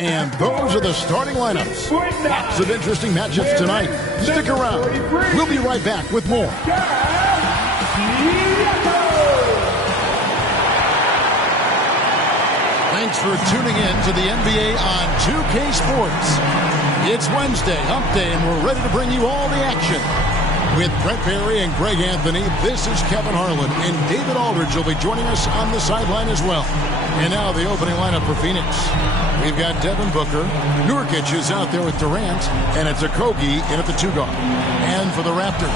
And those are the starting lineups. Lots of interesting matchups tonight. Stick around. We'll be right back with more. Thanks for tuning in to the NBA on 2K Sports. It's Wednesday, hump day, and we're ready to bring you all the action. With Brett Barry and Greg Anthony, this is Kevin Harlan, and David Aldridge will be joining us on the sideline as well. And now the opening lineup for Phoenix. We've got Devin Booker. Nurkic is out there with Durant, and it's Okogie in at the 2-guard. And for the Raptors,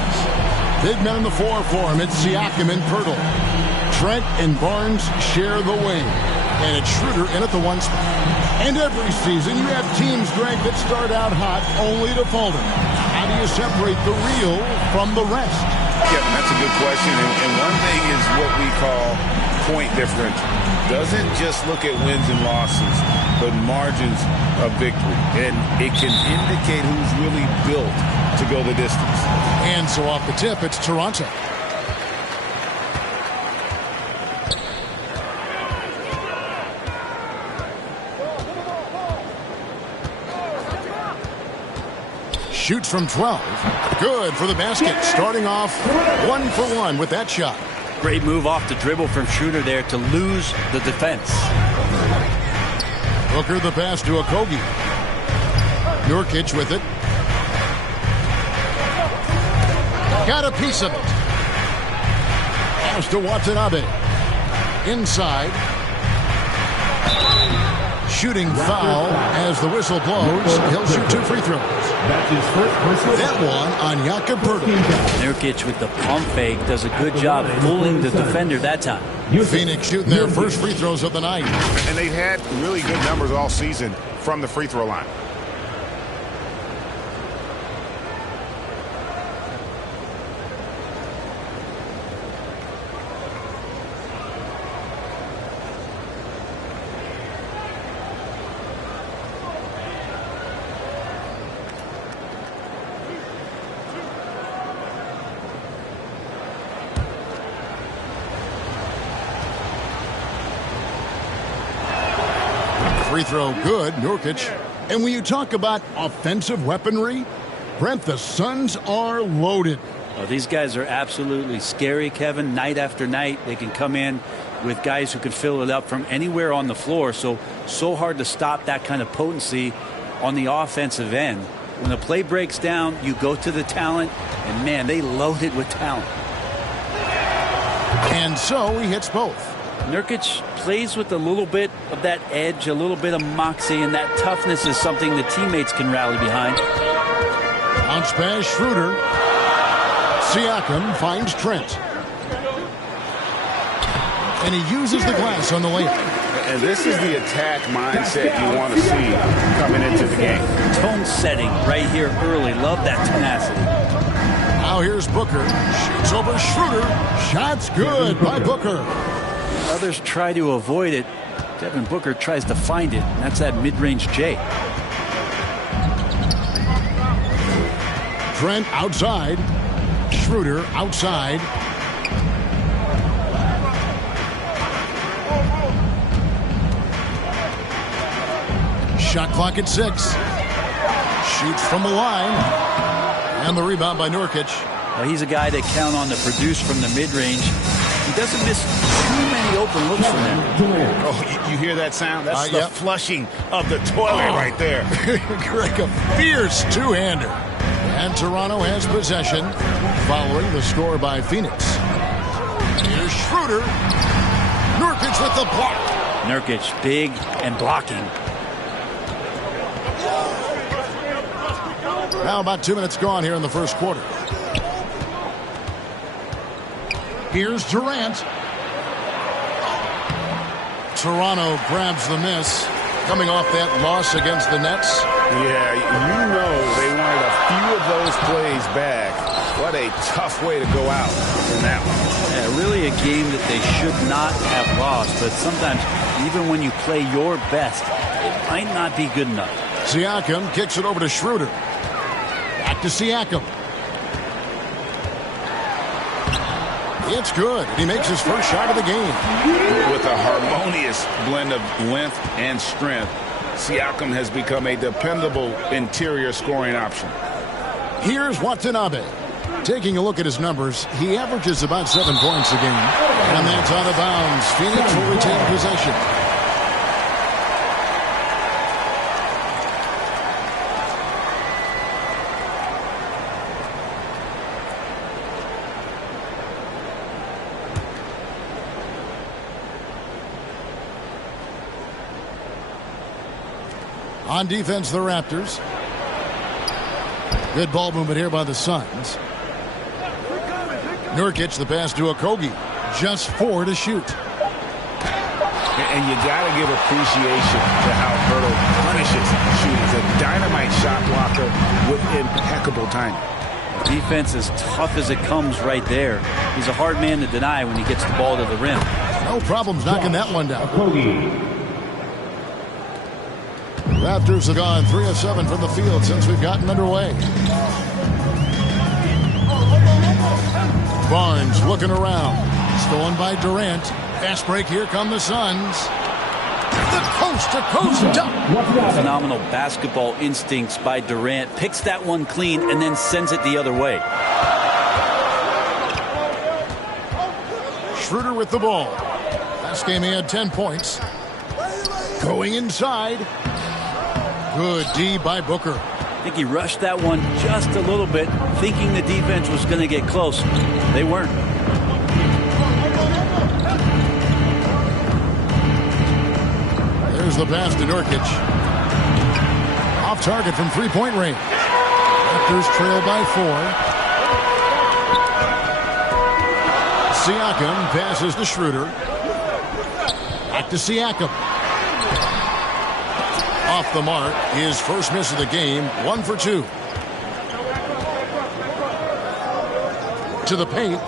big men in the 4 for him, it's Siakam and Pirtle. Trent and Barnes share the wing. And it's Schroeder in at the 1 spot. And every season you have teams, Greg, that start out hot only to falter. How do you separate the real from the rest? Yeah, that's a good question. And one thing is what we call point differential. Doesn't just look at wins and losses, but margins of victory. And it can indicate who's really built to go the distance. And so off the tip, it's Toronto. Shoots from 12. Good for the basket. Starting off 1 for 1 with that shot. Great move off the dribble from Schroeder there to lose the defense. Booker the pass to Okogie. Nurkic with it. Got a piece of it. Pass to Watanabe. Inside. Shooting foul as the whistle blows. He'll shoot 2 free throws. That's his first personal. That one on Jakob Poeltl. Nurkic with the pump fake does a good job fooling the defender that time. Phoenix shooting their first free throws of the night. And they've had really good numbers all season from the free throw line. Free throw good, Nurkic. And when you talk about offensive weaponry, Brent, the Suns are loaded. Oh, these guys are absolutely scary, Kevin. Night after night, they can come in with guys who can fill it up from anywhere on the floor. So hard to stop that kind of potency on the offensive end. When the play breaks down, you go to the talent, and man, they loaded with talent. And so he hits both. Nurkic plays with a little bit of that edge, a little bit of moxie, and that toughness is something the teammates can rally behind. Bounce pass, Schroeder. Siakam finds Trent. And he uses the glass on the layup. And this is the attack mindset you want to see coming into the game. Tone setting right here early. Love that tenacity. Now here's Booker. Shoots over Schroeder. Shot's good by Booker. Others try to avoid it. Devin Booker tries to find it. And that's that mid-range J. Trent outside. Schroeder outside. Shot clock at 6. Shoots from the line. And the rebound by Nurkic. Well, he's a guy that count on to produce from the mid-range. He doesn't miss too many open looks from there. Oh, you hear that sound? That's the flushing of the toilet right there. Greg, a fierce two-hander. And Toronto has possession following the score by Phoenix. Here's Schroeder. Nurkic with the block. Nurkic big and blocking. Now about 2 minutes gone here in the first quarter. Here's Durant. Toronto grabs the miss. Coming off that loss against the Nets. Yeah, you know they wanted a few of those plays back. What a tough way to go out in that one. Yeah, really a game that they should not have lost. But sometimes, even when you play your best, it might not be good enough. Siakam kicks it over to Schroeder. Back to Siakam. It's good. He makes his first shot of the game. With a harmonious blend of length and strength, Siakam has become a dependable interior scoring option. Here's Watanabe. Taking a look at his numbers, he averages about 7 points a game. And that's out of bounds. Phoenix will retain possession. On defense, the Raptors. Good ball movement here by the Suns. Nurkic, the pass to Okogie. Just 4 to shoot. And you got to give appreciation to how Hurdle punishes shooters. A dynamite shot blocker with impeccable timing. Defense as tough as it comes right there. He's a hard man to deny when he gets the ball to the rim. No problems knocking that one down. Raptors have gone 3 of 7 from the field since we've gotten underway. Barnes looking around. Stolen by Durant. Fast break. Here come the Suns. The coast-to-coast dunk. Phenomenal basketball instincts by Durant. Picks that one clean and then sends it the other way. Schroeder with the ball. Last game he had 10 points. Going inside. Good D by Booker. I think he rushed that one just a little bit, thinking the defense was going to get close. They weren't. There's the pass to Nurkic. Off target from three-point range. Raptors trail by 4. Siakam passes to Schroeder. Back to Siakam. Off the mark. His first miss of the game. 1 for 2. To the paint.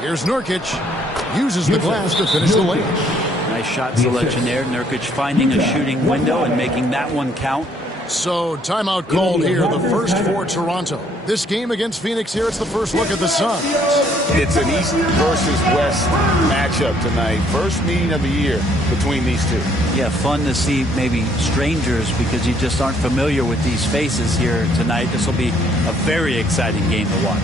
Here's Nurkic. Uses the glass to finish the layup. Nice shot selection there. Nurkic finding a shooting window and making that one count. So, timeout called here, the first for Toronto. This game against Phoenix here, it's the first look at the Suns. It's an East versus West matchup tonight. First meeting of the year between these two. Yeah, fun to see maybe strangers because you just aren't familiar with these faces here tonight. This will be a very exciting game to watch.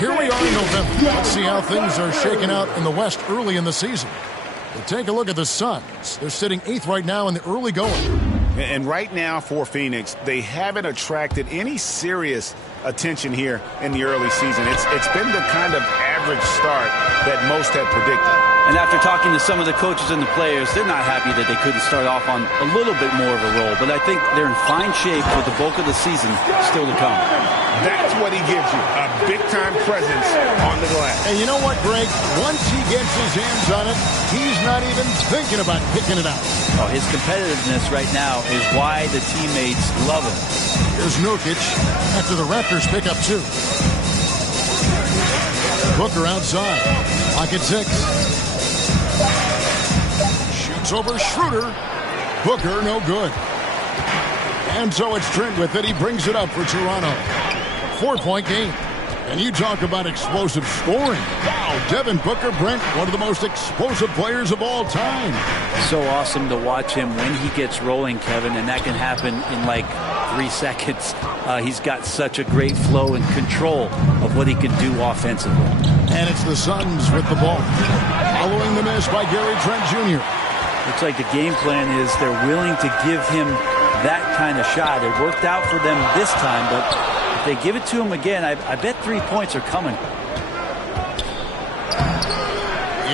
Here we are in November. Let's see how things are shaking out in the West early in the season. We'll take a look at the Suns. They're sitting 8th right now in the early going. And right now for Phoenix, they haven't attracted any serious attention here in the early season. It's been the kind of average start that most had predicted. And after talking to some of the coaches and the players, they're not happy that they couldn't start off on a little bit more of a roll. But I think they're in fine shape with the bulk of the season still to come. That's what he gives you, a big-time presence on the glass. And you know what, Greg? Once he gets his hands on it, he's not even thinking about picking it out. Oh, his competitiveness right now is why the teammates love him. Here's Nurkic after the Raptors pick up 2. Booker outside. Pocket 6. Shoots over Schroeder. Booker, no good. And so it's Trent with it. He brings it up for Toronto. 4-point game. And you talk about explosive scoring. Wow, Devin Booker, Brent, one of the most explosive players of all time. So awesome to watch him when he gets rolling, Kevin, and that can happen in like 3 seconds. He's got such a great flow and control of what he can do offensively. And it's the Suns with the ball. Following the miss by Gary Trent Jr. Looks like the game plan is they're willing to give him that kind of shot. It worked out for them this time, but if they give it to him again, I bet 3 points are coming.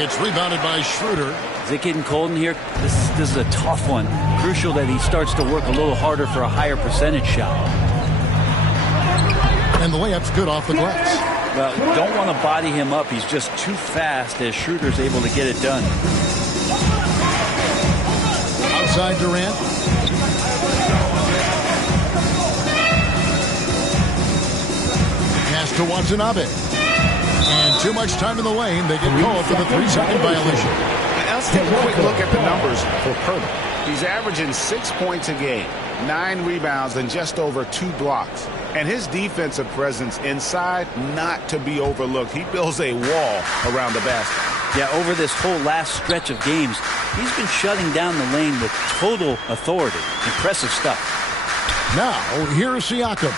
It's rebounded by Schroeder. Is it getting cold in here? This is a tough one. Crucial that he starts to work a little harder for a higher percentage shot. And the layup's good off the glass. Well, you don't want to body him up. He's just too fast as Schroeder's able to get it done. Outside Durant. Pass to Watanabe. And too much time in the lane. They get called for the 3-second violation. And let's take a quick look at the numbers for Pirtle. He's averaging 6 points a game, 9 rebounds, and just over 2 blocks. And his defensive presence inside, not to be overlooked. He builds a wall around the basket. Yeah, over this whole last stretch of games, he's been shutting down the lane with total authority. Impressive stuff. Now, here's Siakam.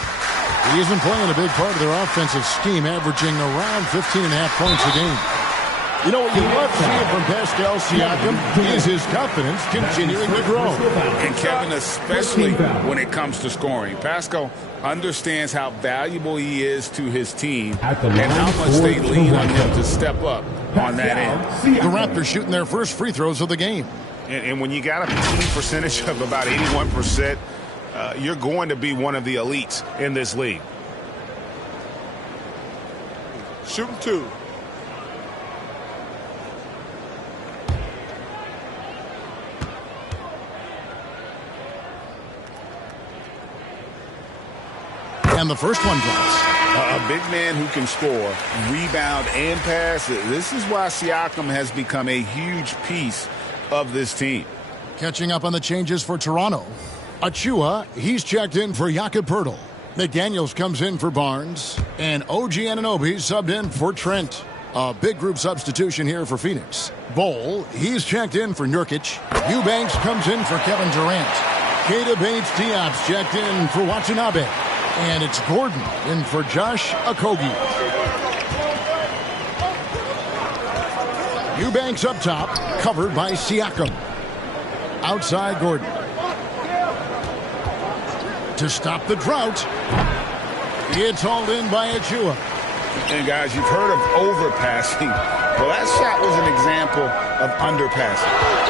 He isn't playing a big part of their offensive scheme, averaging around 15.5 points a game. You know what you love seeing from Pascal Siakam is his confidence continuing to grow. And Kevin, especially when it comes to scoring. Pascal understands how valuable he is to his team and how much they lean on him to step up on that end. The Raptors shooting their first free throws of the game. And when you got a team percentage of about 81%, you're going to be one of the elites in this league. Shooting 2. And the first one drops. A big man who can score, rebound, and pass. This is why Siakam has become a huge piece of this team. Catching up on the changes for Toronto. Achua, he's checked in for Jakob Poeltl. McDaniels comes in for Barnes. And OG Anunoby subbed in for Trent. A big group substitution here for Phoenix. Bol, he's checked in for Nurkic. Eubanks comes in for Kevin Durant. Keita Bates-Diop's checked in for Watanabe. And it's Gordon in for Josh Okogie. Eubanks up top, covered by Siakam. Outside Gordon. To stop the drought, it's hauled in by Achua. And guys, you've heard of overpassing. Well, that shot was an example of underpassing.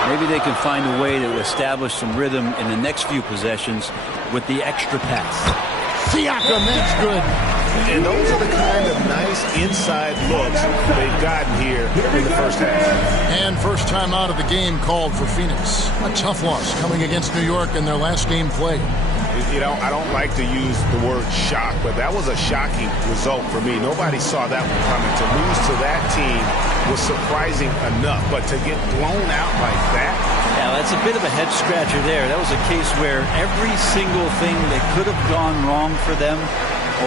Maybe they can find a way to establish some rhythm in the next few possessions with the extra pass. Siakam, that's good. And those are the kind of nice inside looks they've gotten here in the first half. And first time out of the game called for Phoenix. A tough loss coming against New York in their last game play. You know, I don't like to use the word shock, but that was a shocking result for me. Nobody saw that one coming. To lose to that team was surprising enough, but to get blown out like that. Yeah, that's a bit of a head scratcher there. That was a case where every single thing that could have gone wrong for them,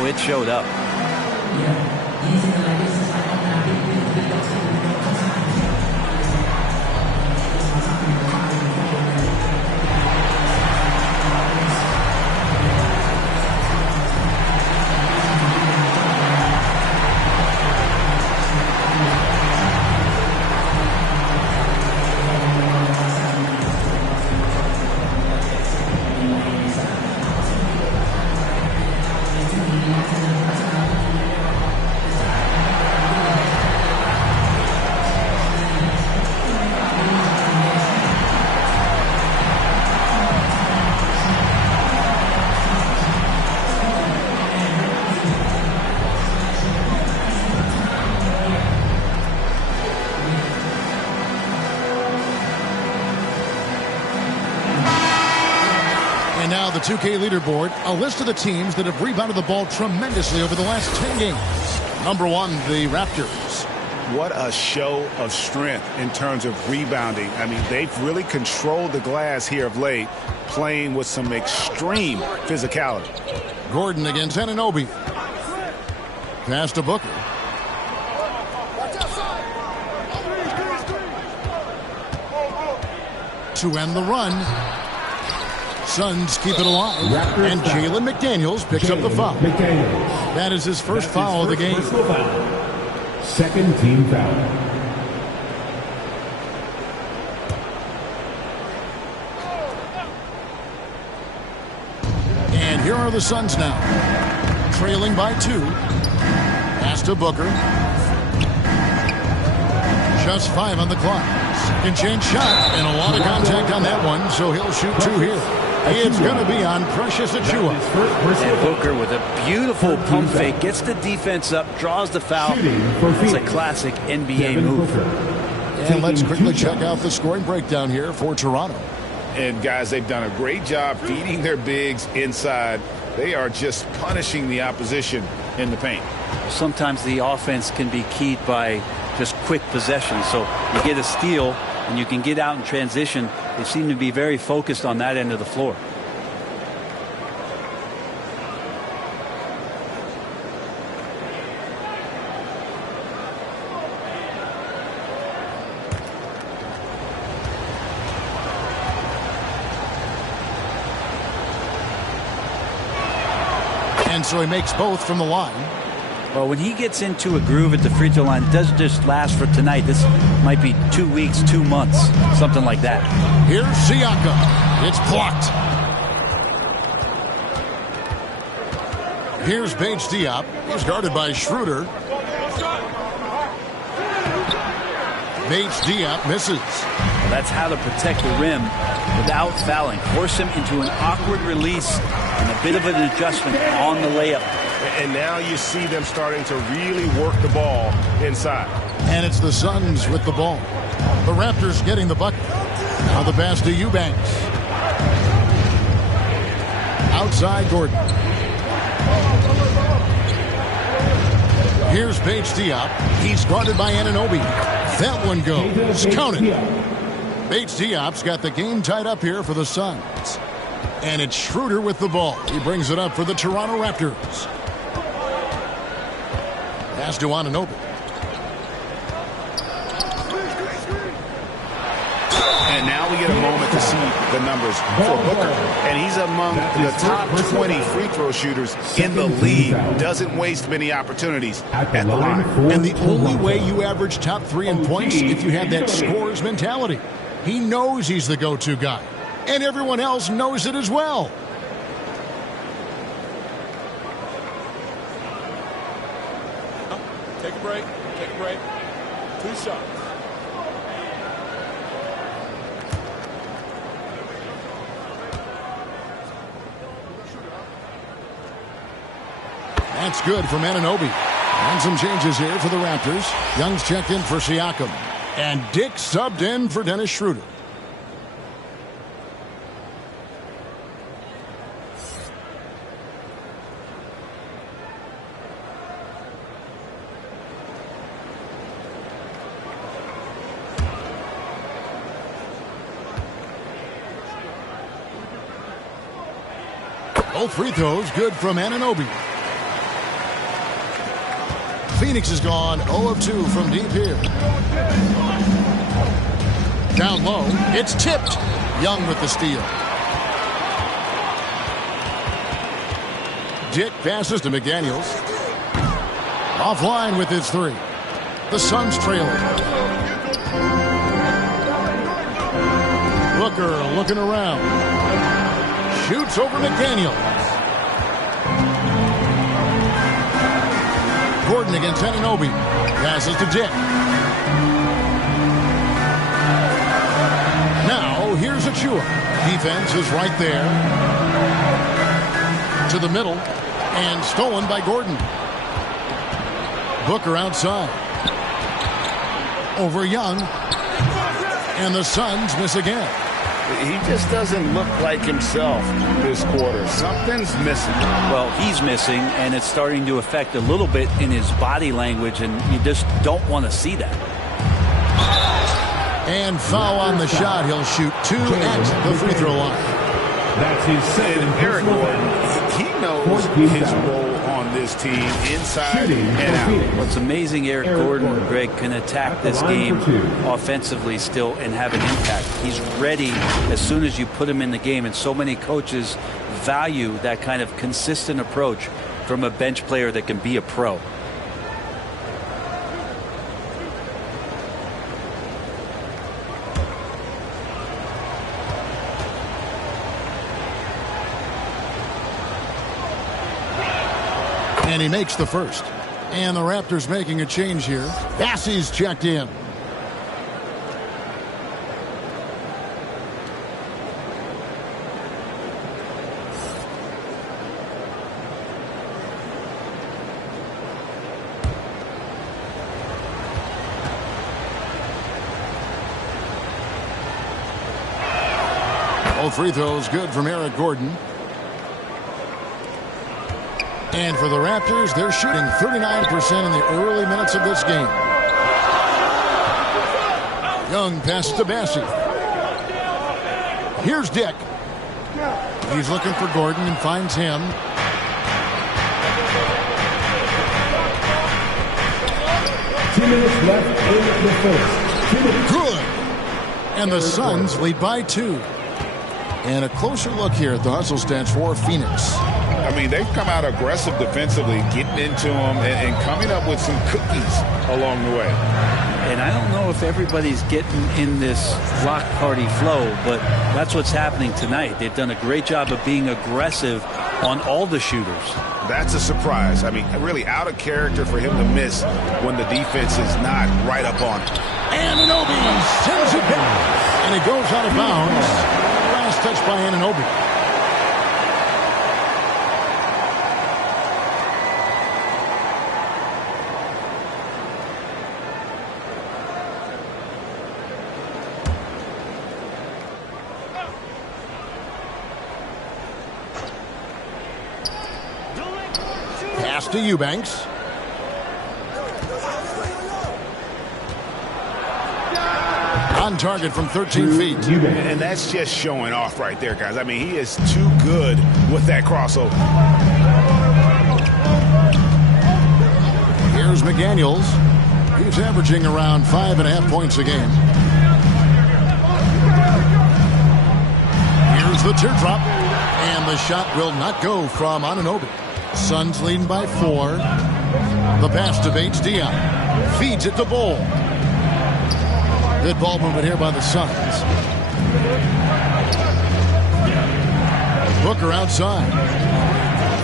it showed up. And now the 2K leaderboard, a list of the teams that have rebounded the ball tremendously over the last 10 games. Number 1, the Raptors. What a show of strength in terms of rebounding. I mean, they've really controlled the glass here of late, playing with some extreme physicality. Gordon against Anunoby. Pass to Booker. To end the run. Suns keep it alive. And Jalen McDaniels picks up the foul. That is his first foul of the game. Second team foul. are the Suns now. Trailing by 2. Pass to Booker. Just 5 on the clock. Second chance shot, and a lot of contact on that one, so he'll shoot 2 here. It's going to be on Precious Achiuwa. And Booker with a beautiful pump fake, gets the defense up, draws the foul. It's a classic NBA move. And let's quickly check out the scoring breakdown here for Toronto. And guys, they've done a great job feeding their bigs inside. They are just punishing the opposition in the paint. Sometimes the offense can be keyed by just quick possession. So you get a steal and you can get out in transition. They seem to be very focused on that end of the floor. And so he makes both from the line. Well, when he gets into a groove at the free throw line, it doesn't just last for tonight. This might be 2 weeks, 2 months, something like that. Here's Siakam. It's blocked. Here's Bates Diop. He's guarded by Schroeder. Bates Diop misses. Well, that's how to protect the rim without fouling. Force him into an awkward release and a bit of an adjustment on the layup. And now you see them starting to really work the ball inside. And it's the Suns with the ball. The Raptors getting the bucket. Now the pass to Eubanks. Outside Gordon. Here's Bates Diop. He's guarded by Anunoby. That one goes. Count it. Bates Diop's got the game tied up here for the Suns. And it's Schroeder with the ball. He brings it up for the Toronto Raptors. Pass to Anunoby. And now we get a moment to see the numbers for Booker. And he's among the top 20 free throw shooters in the league. Doesn't waste many opportunities at the line. And the only way you average top 3 in points if you have that scorer's mentality. He knows he's the go-to guy. And everyone else knows it as well. Take a break. Take a break. 2 shots. That's good from Anunoby. And some changes here for the Raptors. Young's checked in for Siakam. And Dick subbed in for Dennis Schroeder. Both free throws good from Anunoby. Phoenix is gone 0 of 2 from deep here. Down low. It's tipped. Young with the steal. Dick passes to McDaniels. Offline with his 3. The Suns trailing. Booker looking around. Shoots over McDaniels. Gordon against Anunoby. Passes to Dick. Now, here's Achiuwa. Defense is right there. To the middle. And stolen by Gordon. Booker outside. Over Young. And the Suns miss again. He just doesn't look like himself this quarter. Something's missing. Well, he's missing, and it's starting to affect a little bit in his body language, and you just don't want to see that. And foul on the shot. He'll shoot 2 at the free throw line. That's his second. Eric Gordon, he knows his role on this team inside and out. What's amazing, Eric Gordon, Greg, can attack this game offensively still and have an impact. He's ready as soon as you put him in the game, and so many coaches value that kind of consistent approach from a bench player that can be a pro. And he makes the first. And the Raptors making a change here. Bassey's checked in. All free throws good from Eric Gordon. And for the Raptors, they're shooting 39% in the early minutes of this game. Young passes to Bassey. Here's Dick. He's looking for Gordon and finds him. Minutes left in the first. Good. And the Suns lead by 2. And a closer look here at the hustle stats for Phoenix. I mean, they've come out aggressive defensively, getting into them and coming up with some cookies along the way. And I don't know if everybody's getting in this block party flow, but that's what's happening tonight. They've done a great job of being aggressive on all the shooters. That's a surprise. I mean, really out of character for him to miss when the defense is not right up on it. Anunoby sends it back. And it goes out of bounds. Last touch by Anunoby. Pass to Eubanks. On target from 13 feet. And that's just showing off right there, guys. I mean, he is too good with that crossover. Here's McDaniels. He's averaging around 5.5 points a game. Here's the teardrop. And the shot will not go from Anunoby. Suns leading by 4. The pass to Bates Diop. Feeds it to Bull. Good ball movement here by the Suns. Booker outside.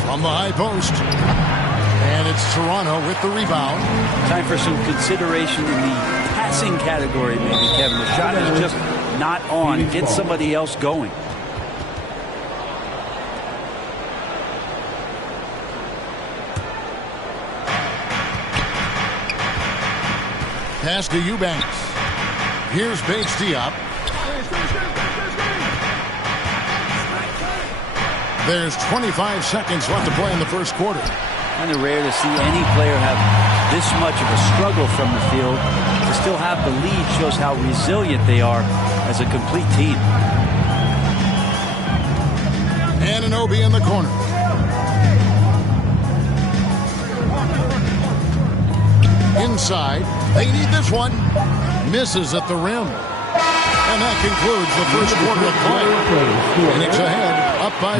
From the high post. And it's Toronto with the rebound. Time for some consideration in the passing category, maybe, Kevin. The shot is just not on. Get somebody else going. Pass to Eubanks. Here's Bates Diop. There's 25 seconds left to play in the first quarter. Kind of rare to see any player have this much of a struggle from the field. To still have the lead shows how resilient they are as a complete team. Anunoby in the corner. Inside. They need this one. Misses at the rim. And that concludes the first quarter of play. Phoenix ahead, up by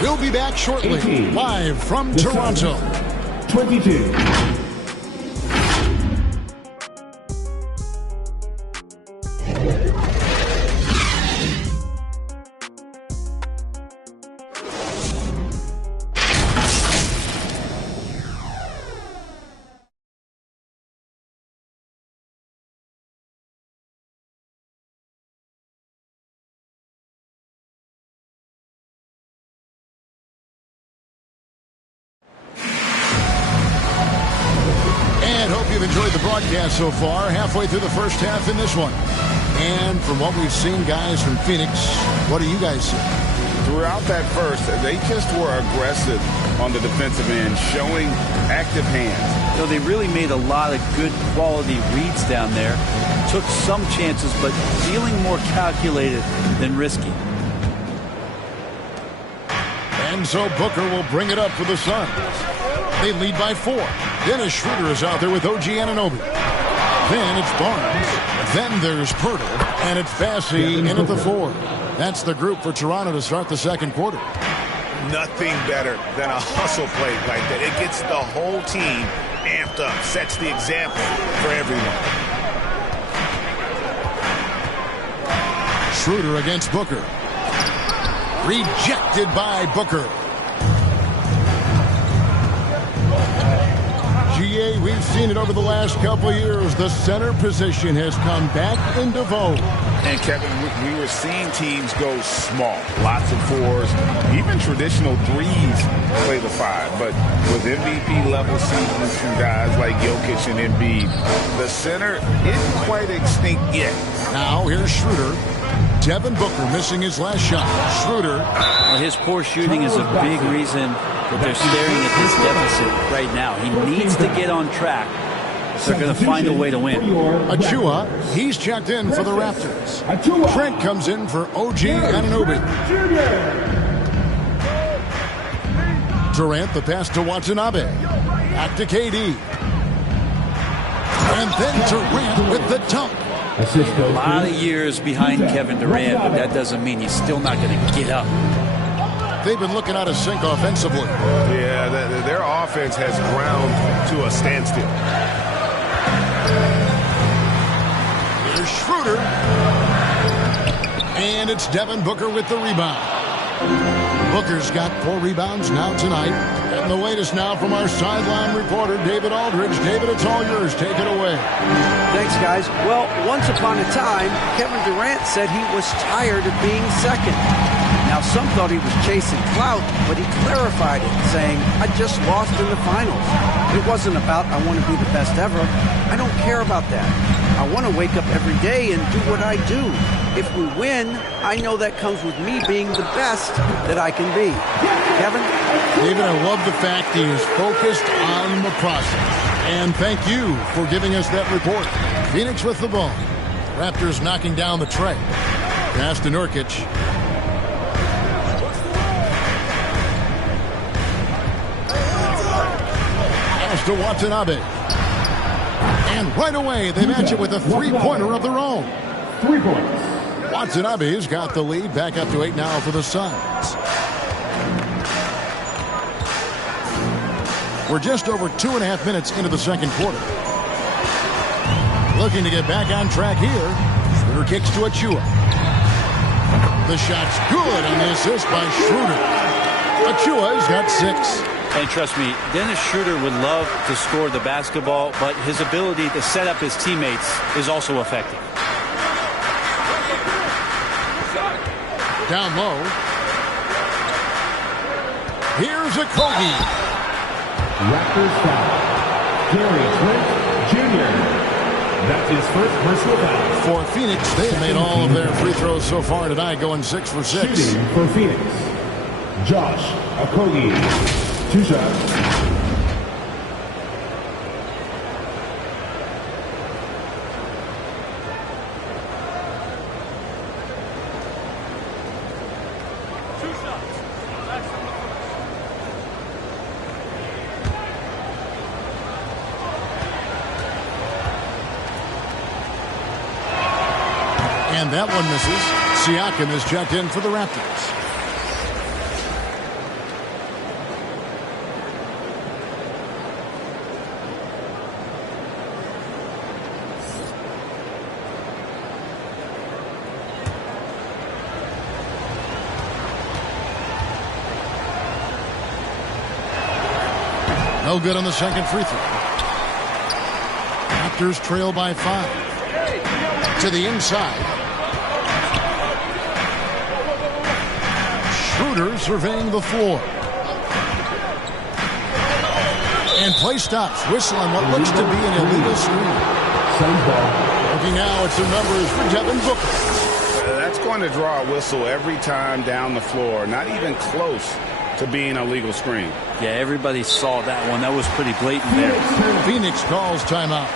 4. We'll be back shortly, live from Toronto. 22. You've enjoyed the broadcast so far, halfway through the first half in this one. And from what we've seen, guys, from Phoenix, what do you guys see? Throughout that first, they just were aggressive on the defensive end, showing active hands. So they really made a lot of good quality reads down there. Took some chances, but feeling more calculated than risky. And so Booker will bring it up for the Suns. They lead by 4. Dennis Schroeder is out there with OG Anunoby. Then it's Barnes. Then there's Pirtle. And it's Bassey in at the 4. That's the group for Toronto to start the second quarter. Nothing better than a hustle play like that. It gets the whole team amped up. Sets the example for everyone. Schroeder against Booker. Rejected by Booker. GA, we've seen it over the last couple of years. The center position has come back into vogue. And Kevin, we were seeing teams go small, lots of fours, even traditional threes play the five. But with MVP level seasons from guys like Jokic and Embiid, the center isn't quite extinct yet. Now here's Schroeder. Devin Booker missing his last shot. Schroeder. Well, his poor shooting is a big reason that they're staring at this deficit right now. He needs to get on track if they're going to find a way to win. Achua, he's checked in for the Raptors. Trent comes in for OG Anunoby. Durant, the pass to Watanabe. Back to KD. And then Durant with the dunk. A lot of years behind Kevin Durant, but that doesn't mean he's still not going to get up. They've been looking out of sync offensively. Yeah, their offense has ground to a standstill. Here's Schroeder. And it's Devin Booker with the rebound. Booker's got 4 rebounds now tonight. And the latest now from our sideline reporter, David Aldridge. David, it's all yours. Take it away. Thanks, guys. Well, once upon a time, Kevin Durant said he was tired of being second. Now, some thought he was chasing clout, but he clarified it, saying, I just lost in the finals. It wasn't about, I want to be the best ever. I don't care about that. I want to wake up every day and do what I do. If we win, I know that comes with me being the best that I can be. Kevin? David, I love the fact he is focused on the process. And thank you for giving us that report. Phoenix with the ball. Raptors knocking down the tray. Pass to Nurkic. Pass to Watanabe. And right away, they match it with a three-pointer of their own. 3 points. Watanabe's got the lead. Back up to 8 now for the Suns. We're just over 2.5 minutes into the second quarter. Looking to get back on track here. Schroeder kicks to Achua. The shot's good on the assist by Schroeder. Achua's got 6. And trust me, Dennis Schroeder would love to score the basketball, but his ability to set up his teammates is also effective. Down low. Here's a Kogi. Raptors foul. Gary Trent Jr. That's his first personal foul. For Phoenix, they've made all of their free throws so far tonight, going 6 for 6. Shooting for Phoenix. Josh Okogie. 2 shots. And that one misses. Siakam is checked in for the Raptors. No good on the second free throw. Raptors trail by 5. To the inside. Schroeder surveying the floor. And play stops. Whistle on what looks to be an illegal screen. Looking now at some numbers for Devin Booker. That's going to draw a whistle every time down the floor. Not even close to being a legal screen. Yeah, everybody saw that one. That was pretty blatant there. Phoenix calls timeout.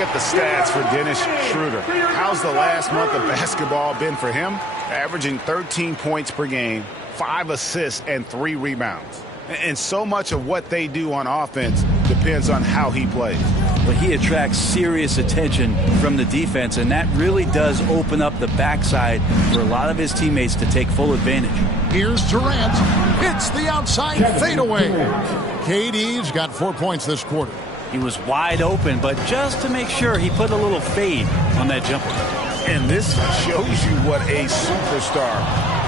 at the stats for Dennis Schroeder. How's the last month of basketball been for him? Averaging 13 points per game, 5 assists, and 3 rebounds. And so much of what they do on offense depends on how he plays. But he attracts serious attention from the defense, and that really does open up the backside for a lot of his teammates to take full advantage. Here's Durant. Hits the outside fadeaway. KD's got 4 points this quarter. He was wide open, but just to make sure, he put a little fade on that jumper. And this shows you what a superstar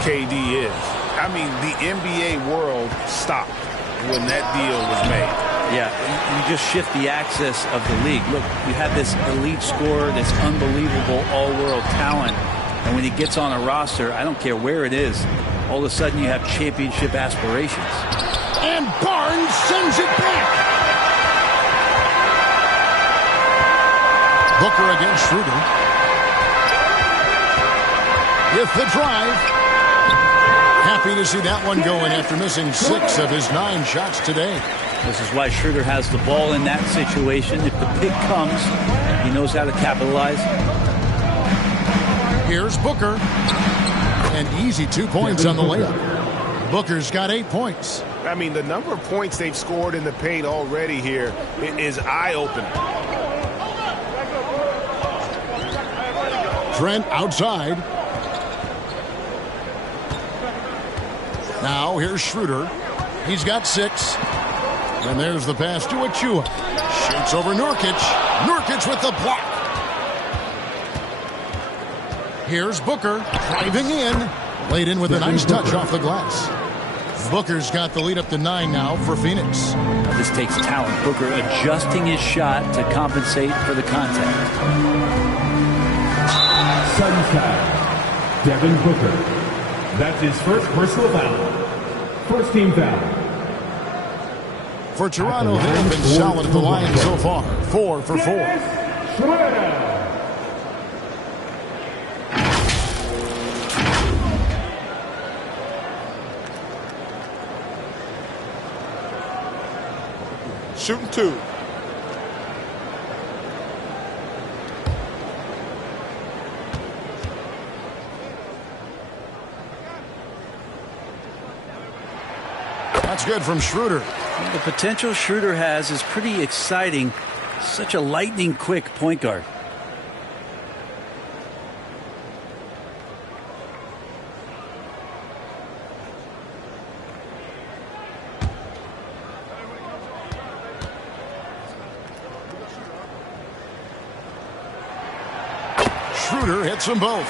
KD is. I mean, the NBA world stopped when that deal was made. Yeah, you just shift the axis of the league. Look, you have this elite scorer, this unbelievable all-world talent, and when he gets on a roster, I don't care where it is, all of a sudden you have championship aspirations. And Barnes sends it back. Booker against Schroeder. With the drive. Happy to see that one going after missing 6 of his 9 shots today. This is why Schroeder has the ball in that situation. If the pick comes, he knows how to capitalize. Here's Booker. And easy 2 points on the layup. Booker's got 8 points. I mean, the number of points they've scored in the paint already here is eye-opening. Trent outside. Now here's Schroeder. He's got 6. And there's the pass to Achua. Shoots over Nurkic. Nurkic with the block. Here's Booker driving in. Laid in with a nice touch off the glass. Booker's got the lead up to 9 now for Phoenix. This takes talent. Booker adjusting his shot to compensate for the contact. Suns foul. Devin Booker. That's his first personal foul. First team foul. For Toronto, they've been solid at the line so far. 4 for 4. Shooting 2. That's good from Schroeder. The potential Schroeder has is pretty exciting. Such a lightning quick point guard. Schroeder hits them both.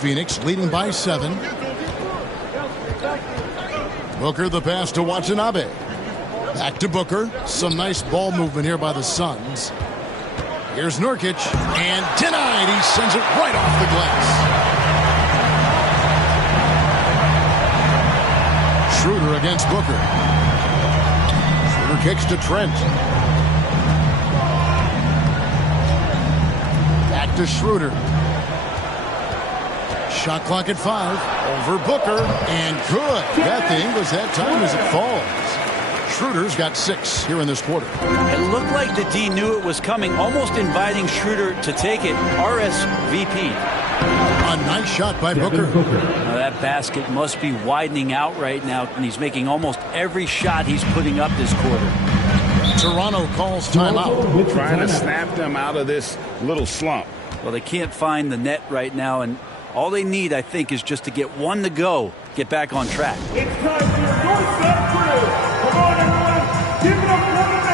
Phoenix leading by 7. Booker the pass to Watanabe. Back to Booker. Some nice ball movement here by the Suns. Here's Nurkic. And denied. He sends it right off the glass. Schroeder against Booker. Schroeder kicks to Trent. Back to Schroeder. Shot clock at 5. Over Booker. And good. That thing was that time as it falls. Schroeder's got 6 here in this quarter. It looked like the D knew it was coming, almost inviting Schroeder to take it. RSVP. A nice shot by Booker. Now that basket must be widening out right now, and he's making almost every shot he's putting up this quarter. Toronto calls timeout. Trying to snap them out of this little slump. Well, they can't find the net right now, and all they need, I think, is just to get one to go, get back on track. It's time for your doorstep crew. Come on, everyone. Give it up for the man.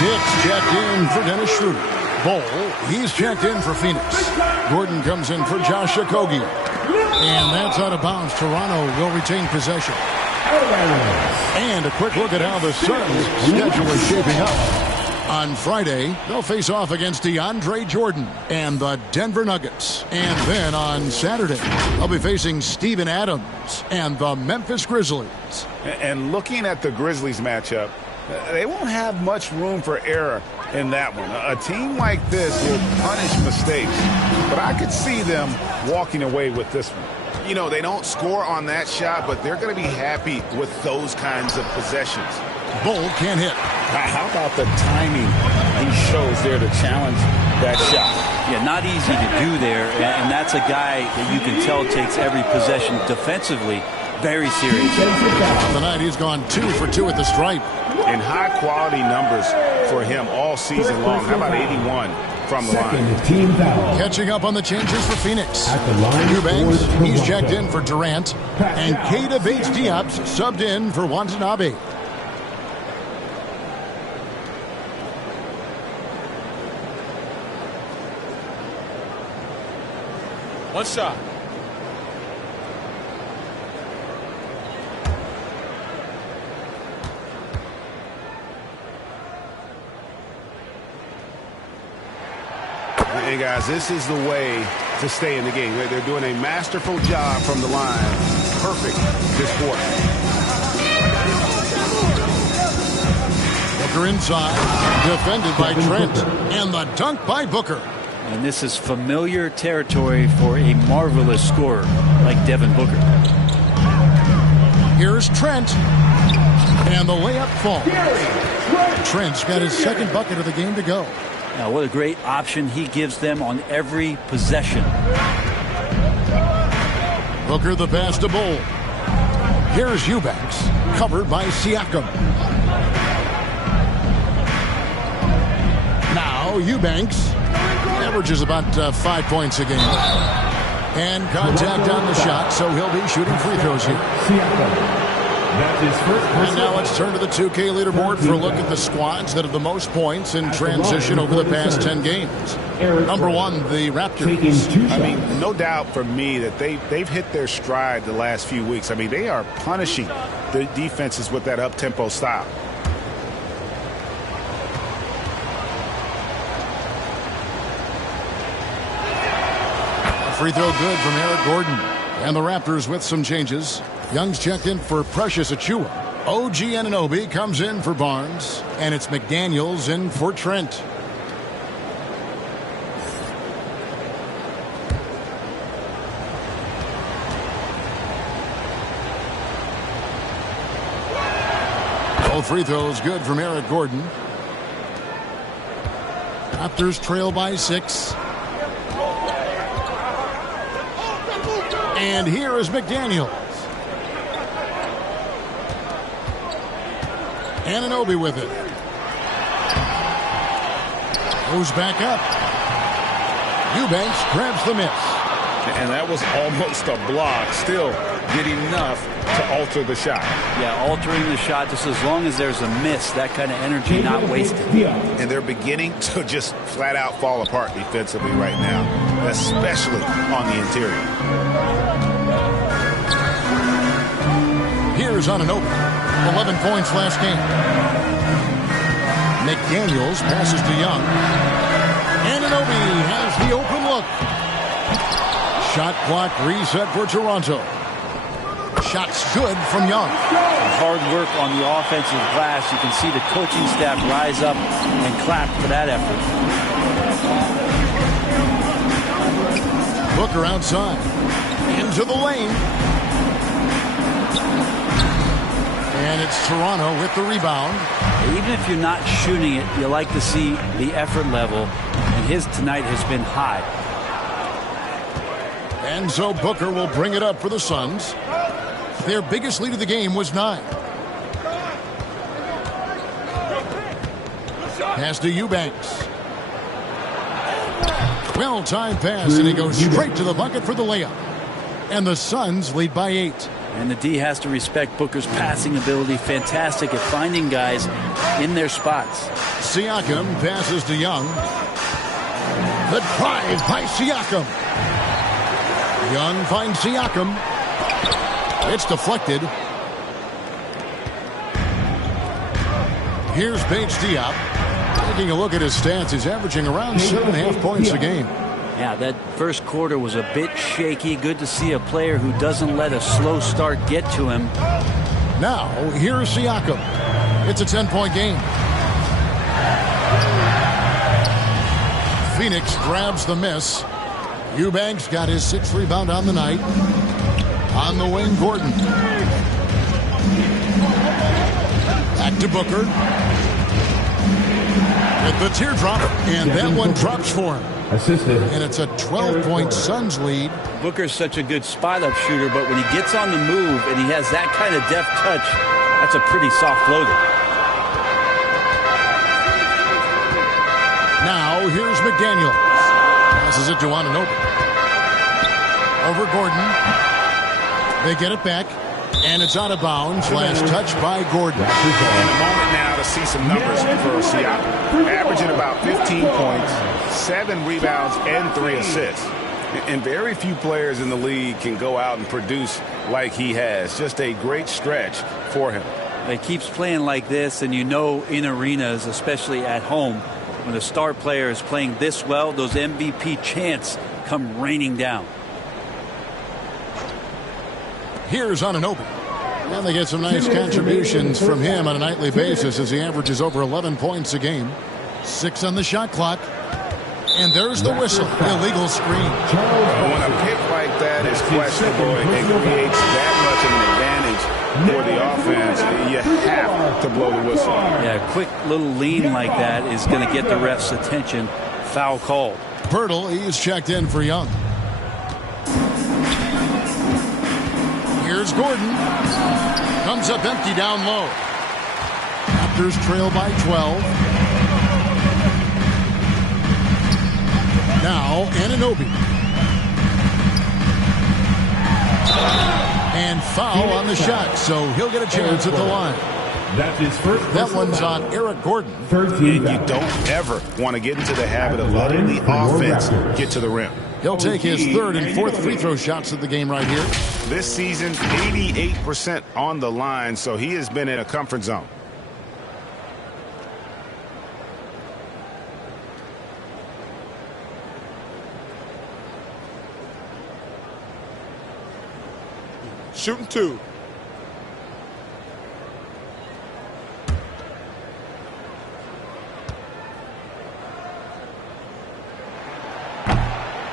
Dix checked in for Dennis Schroeder. Bowl, he's checked in for Phoenix. Gordon comes in for Josh Okogie. And that's out of bounds. Toronto will retain possession. And a quick look at how the Suns' schedule is shaping up. On Friday, they'll face off against DeAndre Jordan and the Denver Nuggets. And then on Saturday, they'll be facing Steven Adams and the Memphis Grizzlies. And looking at the Grizzlies matchup, they won't have much room for error in that one. A team like this will punish mistakes, but I could see them walking away with this one. You know, they don't score on that shot, but they're going to be happy with those kinds of possessions. Bull can't hit. How about the timing he shows there to challenge that shot? Yeah, not easy to do there, and that's a guy that you can tell takes every possession defensively very serious. Tonight he's gone 2 for 2 at the stripe. And high-quality numbers for him all season long. How about 81 from the line? Catching up on the changes for Phoenix. Eubanks, he's checked in for Durant. And Keita Bates-Diop subbed in for Watanabe. One shot. Hey, guys, this is the way to stay in the game. They're doing a masterful job from the line. Perfect this quarter. Booker inside, defended by Trent, and the dunk by Booker. And this is familiar territory for a marvelous scorer like Devin Booker. Here's Trent, and the layup falls. Trent's got his second bucket of the game to go. Now, what a great option he gives them on every possession. Booker the pass to Bull. Here's Eubanks, covered by Siakam. Now Eubanks averages about 5 points a game. And contact on the shot, so he'll be shooting free throws here. And now let's turn to the 2K leaderboard for a look at the squads that have the most points in transition over the past 10 games. Number 1, the Raptors. I mean, no doubt for me that they've hit their stride the last few weeks. I mean, they are punishing the defenses with that up-tempo style. Free throw good from Eric Gordon. And the Raptors with some changes. Young's checked in for Precious Achiuwa. OG Anunoby comes in for Barnes. And it's McDaniels in for Trent. Both free throws good from Eric Gordon. Raptors trail by 6. And here is McDaniels. Anunoby with it. Goes back up. Eubanks grabs the miss. And that was almost a block. Still getting enough to alter the shot. Yeah, altering the shot just as long as there's a miss. That kind of energy not wasted. And they're beginning to just flat out fall apart defensively right now, especially on the interior. Here's Anunoby. 11 points last game. McDaniels passes to Young. Anunoby has the open look. Shot clock reset for Toronto. Shot's good from Young. Hard work on the offensive glass. You can see the coaching staff rise up and clap for that effort. Booker outside. Into the lane. And it's Toronto with the rebound. Even if you're not shooting it, you like to see the effort level. And his tonight has been high. And so Booker will bring it up for the Suns. Their biggest lead of the game was 9. Pass to Eubanks. Well-timed pass, and he goes straight to the bucket for the layup. And the Suns lead by 8. And the D has to respect Booker's passing ability. Fantastic at finding guys in their spots. Siakam passes to Young. The drive by Siakam. Young finds Siakam. It's deflected. Here's Bates Diop. Taking a look at his stats, he's averaging around 7.5 points a game. Yeah, that first quarter was a bit shaky. Good to see a player who doesn't let a slow start get to him. Now, here's Siakam. It's a 10-point game. Phoenix grabs the miss. Eubanks got his 6th rebound on the night. On the wing, Gordon. Back to Booker. With the teardrop, and that one drops for him. Assisted. And it's a 12-point Suns lead. Booker's such a good spot-up shooter, but when he gets on the move and he has that kind of deft touch, that's a pretty soft floater. Now, here's McDaniels. Passes it to Anunoby. Over Gordon. They get it back. And it's out of bounds. Last touch by Gordon. In a moment now to see some numbers for Siakam. Averaging about 15 points, 7 rebounds, and 3 assists. And very few players in the league can go out and produce like he has. Just a great stretch for him. He keeps playing like this, and you know in arenas, especially at home, when a star player is playing this well, those MVP chants come raining down. Here's Anunoby. And they get some nice contributions from him on a nightly basis as he averages over 11 points a game. 6 on the shot clock. And there's the whistle. Illegal screen. When a pick like that is questionable and creates that much of an advantage for the offense, you have to blow the whistle. Yeah, a quick little lean like that is going to get the ref's attention. Foul called. Pirtle, he's checked in for Young. Here's Gordon. Comes up empty down low. Raptors trail by 12. Now, Anunoby. And foul on the shot, so he'll get a chance at the line. That's his first. That one's on Eric Gordon. And you don't ever want to get into the habit of letting the offense get to the rim. He'll take his 3rd and 4th free throw shots of the game right here. This season, 88% on the line, so he has been in a comfort zone. Shooting 2.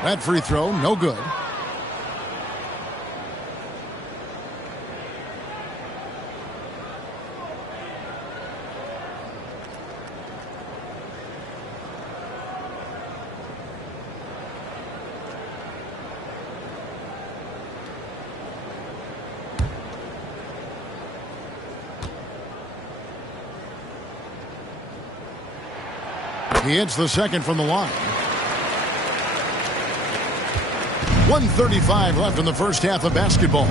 That free throw, no good. He hits the second from the line. 1:35 left in the first half of basketball.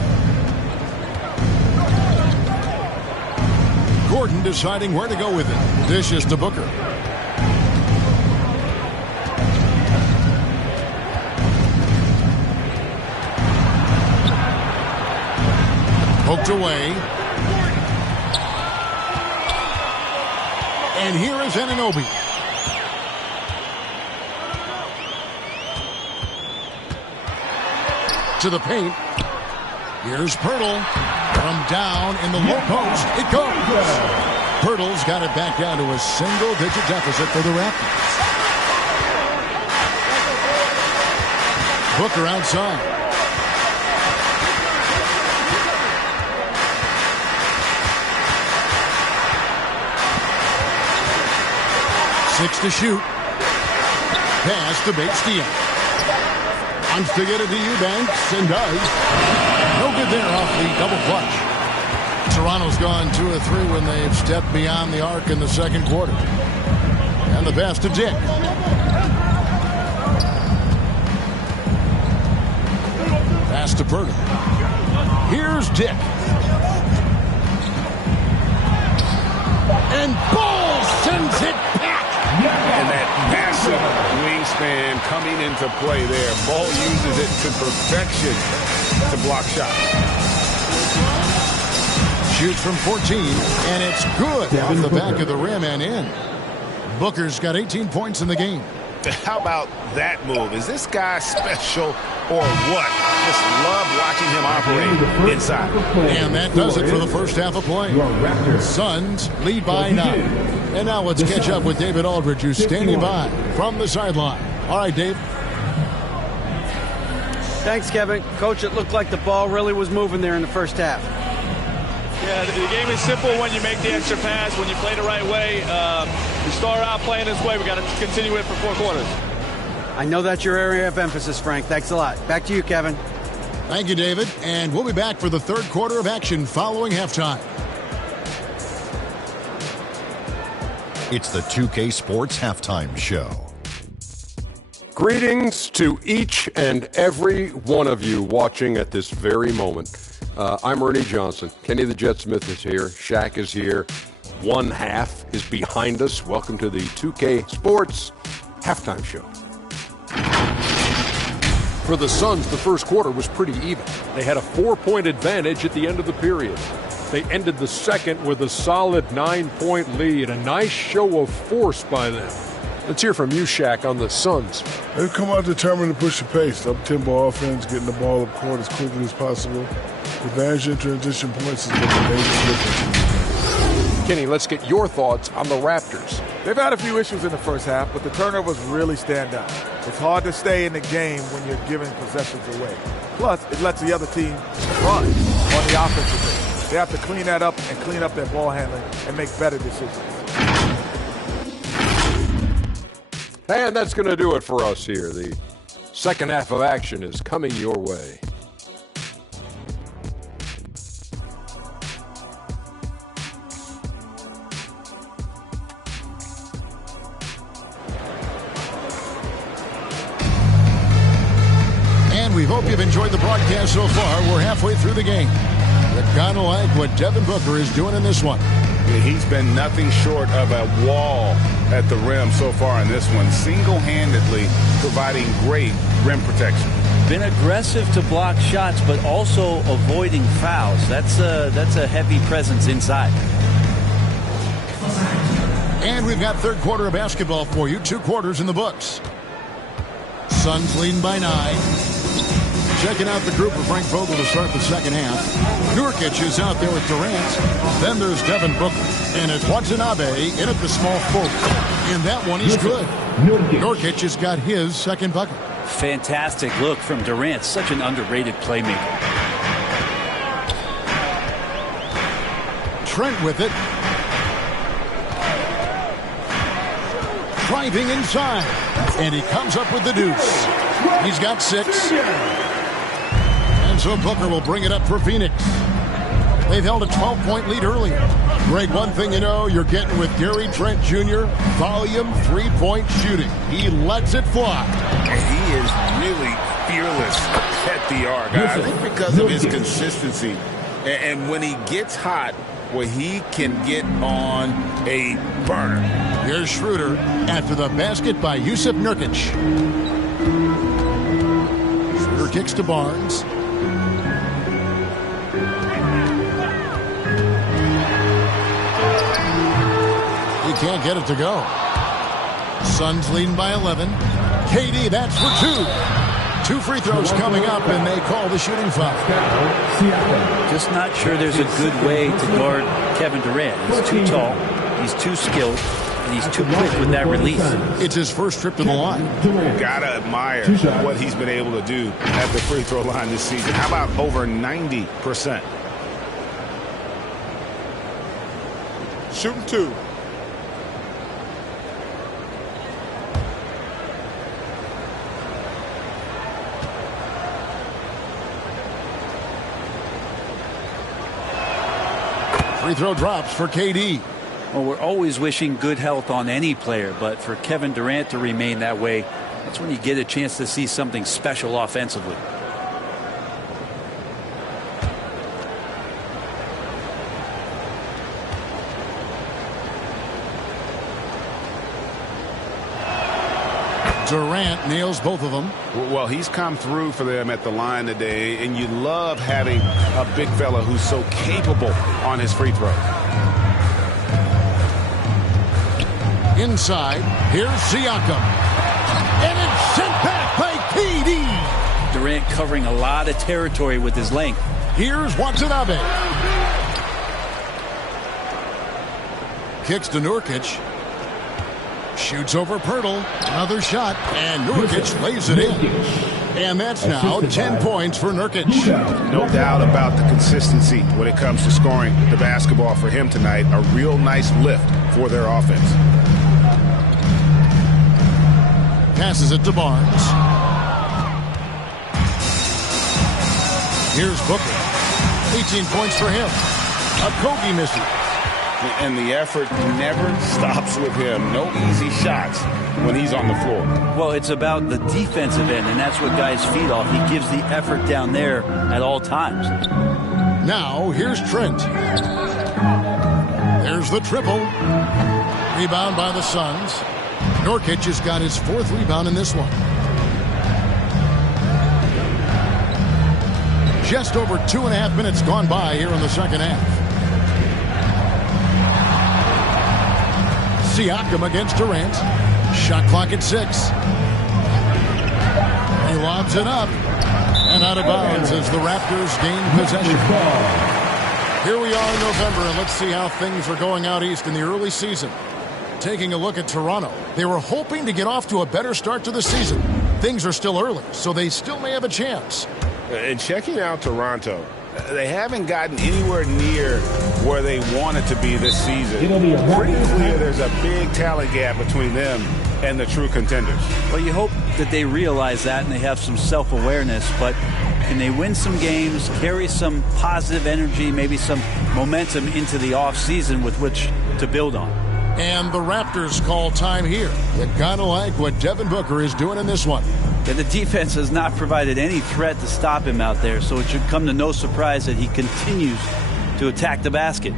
Gordon deciding where to go with it. Dishes to Booker. Poked away. And here is Anunoby. To the paint. Here's Pirtle. From down in the low post. It goes. Pirtle's got it back down to a single-digit deficit for the Raptors. Booker outside. Six to shoot. Pass to Bates Diop. Wants to get it to Eubanks and does. No good there off the double clutch. Toronto's gone 2 of 3 when they've stepped beyond the arc in the second quarter. And the pass to Dick. Pass to Pirtle. Here's Dick. And Ball sends it back. And that massive wingspan coming into play there. Ball uses it to perfection to block shots. Shoots from 14, and it's good off the back of the rim and in. Booker's got 18 points in the game. How about that move? Is this guy special or what? Just love watching him operate inside. And that does it for the first half of play. Suns lead by 9. And now let's catch up with David Aldridge, who's standing by from the sideline. All right, Dave. Thanks, Kevin. Coach, it looked like the ball really was moving there in the first half. Yeah, the game is simple when you make the extra pass, when you play the right way. We start out playing this way. We got to continue it for 4 quarters. I know that's your area of emphasis, Frank. Thanks a lot. Back to you, Kevin. Thank you, David. And we'll be back for the third quarter of action following halftime. It's the 2K Sports Halftime Show. Greetings to each and every one of you watching at this very moment. I'm Ernie Johnson. Kenny the Jet Smith is here. Shaq is here. One half is behind us. Welcome to the 2K Sports Halftime Show. For the Suns, the first quarter was pretty even. They had a 4-point advantage at the end of the period. They ended the second with a solid 9-point lead. A nice show of force by them. Let's hear from you, Shaq, on the Suns. They've come out determined to push the pace. Up-tempo offense, getting the ball up court as quickly as possible. Advantage in transition points has been the major difference. Kenny, let's get your thoughts on the Raptors. They've had a few issues in the first half, but the turnovers really stand out. It's hard to stay in the game when you're giving possessions away. Plus, it lets the other team run on the offensive end. They have to clean that up and clean up their ball handling and make better decisions. And that's going to do it for us here. The second half of action is coming your way. And we hope you've enjoyed the broadcast so far. We're halfway through the game. You kind of like what Devin Booker is doing in this one. He's been nothing short of a wall at the rim so far in this one, single-handedly providing great rim protection. Been aggressive to block shots, but also avoiding fouls. That's a heavy presence inside. And we've got third quarter of basketball for you. 2 quarters in the books. Suns leading by 9. Checking out the group of Frank Vogel to start the second half. Nurkic is out there with Durant. Then there's Devin Booker. And it's Watanabe in at the small forward. And that one is good. Nurkic has got his second bucket. Fantastic look from Durant. Such an underrated playmaker. Trent with it. Driving inside. And he comes up with the deuce. He's got 6. And so Booker will bring it up for Phoenix. They've held a 12-point lead earlier. Greg, one thing you know, you're getting with Gary Trent Jr., volume 3-point shooting. He lets it fly. And he is really fearless at the arc. I think because of his consistency. And when he gets hot, well, he can get on a burner. Here's Schroeder after the basket by Yusuf Nurkic. Schroeder kicks to Barnes. He can't get it to go. Suns leading by 11. KD, that's for 2. 2 free throws coming up, and they call the shooting foul. Just not sure there's a good way to guard Kevin Durant. He's too tall, he's too skilled, and he's too quick with that release. It's his first trip to the line. Gotta admire what he's been able to do at the free throw line this season. How about over 90%? Shooting 2. Free throw drops for KD. Well, we're always wishing good health on any player, but for Kevin Durant to remain that way, that's when you get a chance to see something special offensively. Durant nails both of them. Well, he's come through for them at the line today, and you love having a big fella who's so capable on his free throws. Inside, here's Siakam. And it's sent back by KD. Durant covering a lot of territory with his length. Here's Watanabe. Kicks to Nurkic. Shoots over Pirtle. Another shot. And Nurkic lays it in. And that's now 10 points for Nurkic. No doubt about the consistency when it comes to scoring the basketball for him tonight. A real nice lift for their offense. Passes it to Barnes. Here's Booker. 18 points for him. Okogie misses. And the effort never stops with him. No easy shots when he's on the floor. Well, it's about the defensive end, and that's what guys feed off. He gives the effort down there at all times. Now, here's Trent. There's the triple. Rebound by the Suns. Nurkic has got his 4th rebound in this one. Just over 2.5 minutes gone by here in the second half. Siakam against Durant. Shot clock at 6. He lobs it up. And out of bounds as the Raptors gain possession. Here we are in November, and let's see how things are going out east in the early season. Taking a look at Toronto. They were hoping to get off to a better start to the season. Things are still early, so they still may have a chance. And checking out Toronto, they haven't gotten anywhere near where they wanted to be this season. Pretty clear there's a big talent gap between them and the true contenders. Well, you hope that they realize that and they have some self-awareness, but can they win some games, carry some positive energy, maybe some momentum into the offseason with which to build on? And the Raptors call time here. They kind of like what Devin Booker is doing in this one. Yeah, the defense has not provided any threat to stop him out there, so it should come to no surprise that he continues to attack the basket.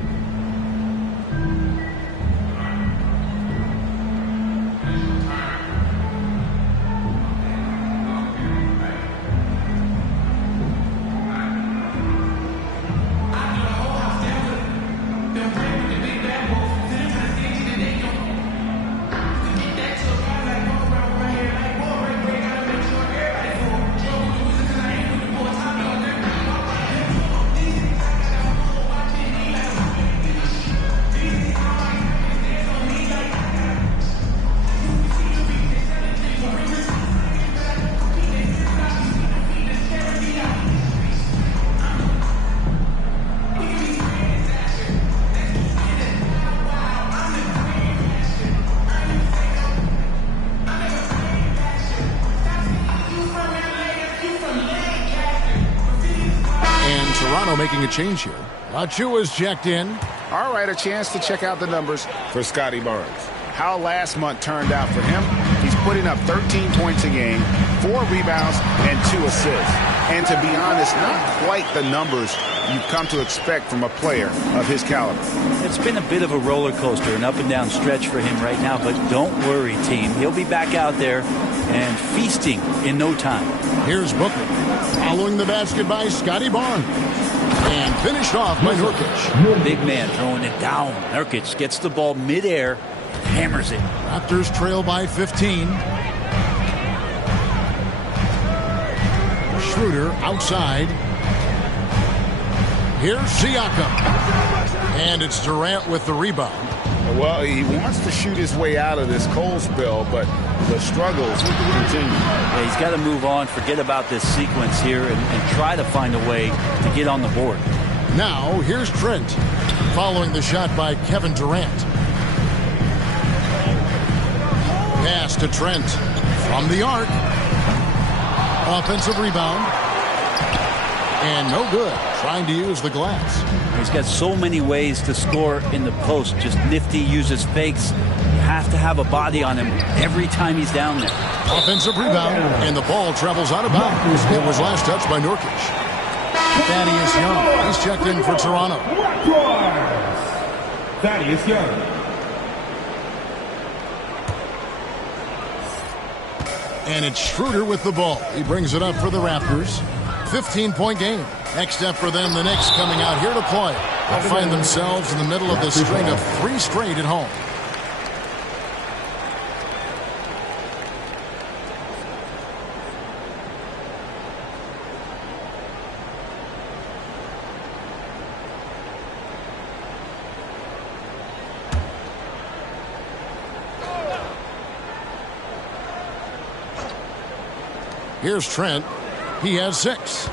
Making a change here. Achua's checked in. All right, a chance to check out the numbers for Scotty Barnes. How last month turned out for him, he's putting up 13 points a game, 4 rebounds, and 2 assists. And to be honest, not quite the numbers you've come to expect from a player of his caliber. It's been a bit of a roller coaster, an up and down stretch for him right now, but don't worry, team. He'll be back out there and feasting in no time. Here's Booker. Following the basket by Scotty Barnes. And finished off by Nurkic. Big man throwing it down. Nurkic gets the ball midair, hammers it. Raptors trail by 15. Schroeder outside. Here's Siakam. And it's Durant with the rebound. Well, he wants to shoot his way out of this cold spell, but the struggles continue. Yeah, he's got to move on, forget about this sequence here, and try to find a way to get on the board. Now, here's Trent, following the shot by Kevin Durant. Pass to Trent from the arc. Offensive rebound. And no good, trying to use the glass. He's got so many ways to score in the post. Just nifty, uses fakes. You have to have a body on him every time he's down there. Offensive rebound, and the ball travels out of bounds. It was last touched by Nurkic. Thaddeus Young, he's checked in for Toronto. Thaddeus Young. And it's Schroeder with the ball. He brings it up for the Raptors. 15-point game. Next step for them, the Knicks coming out here to play. They'll find themselves in the middle of the string of 3 straight at home. Here's Trent. He has 6.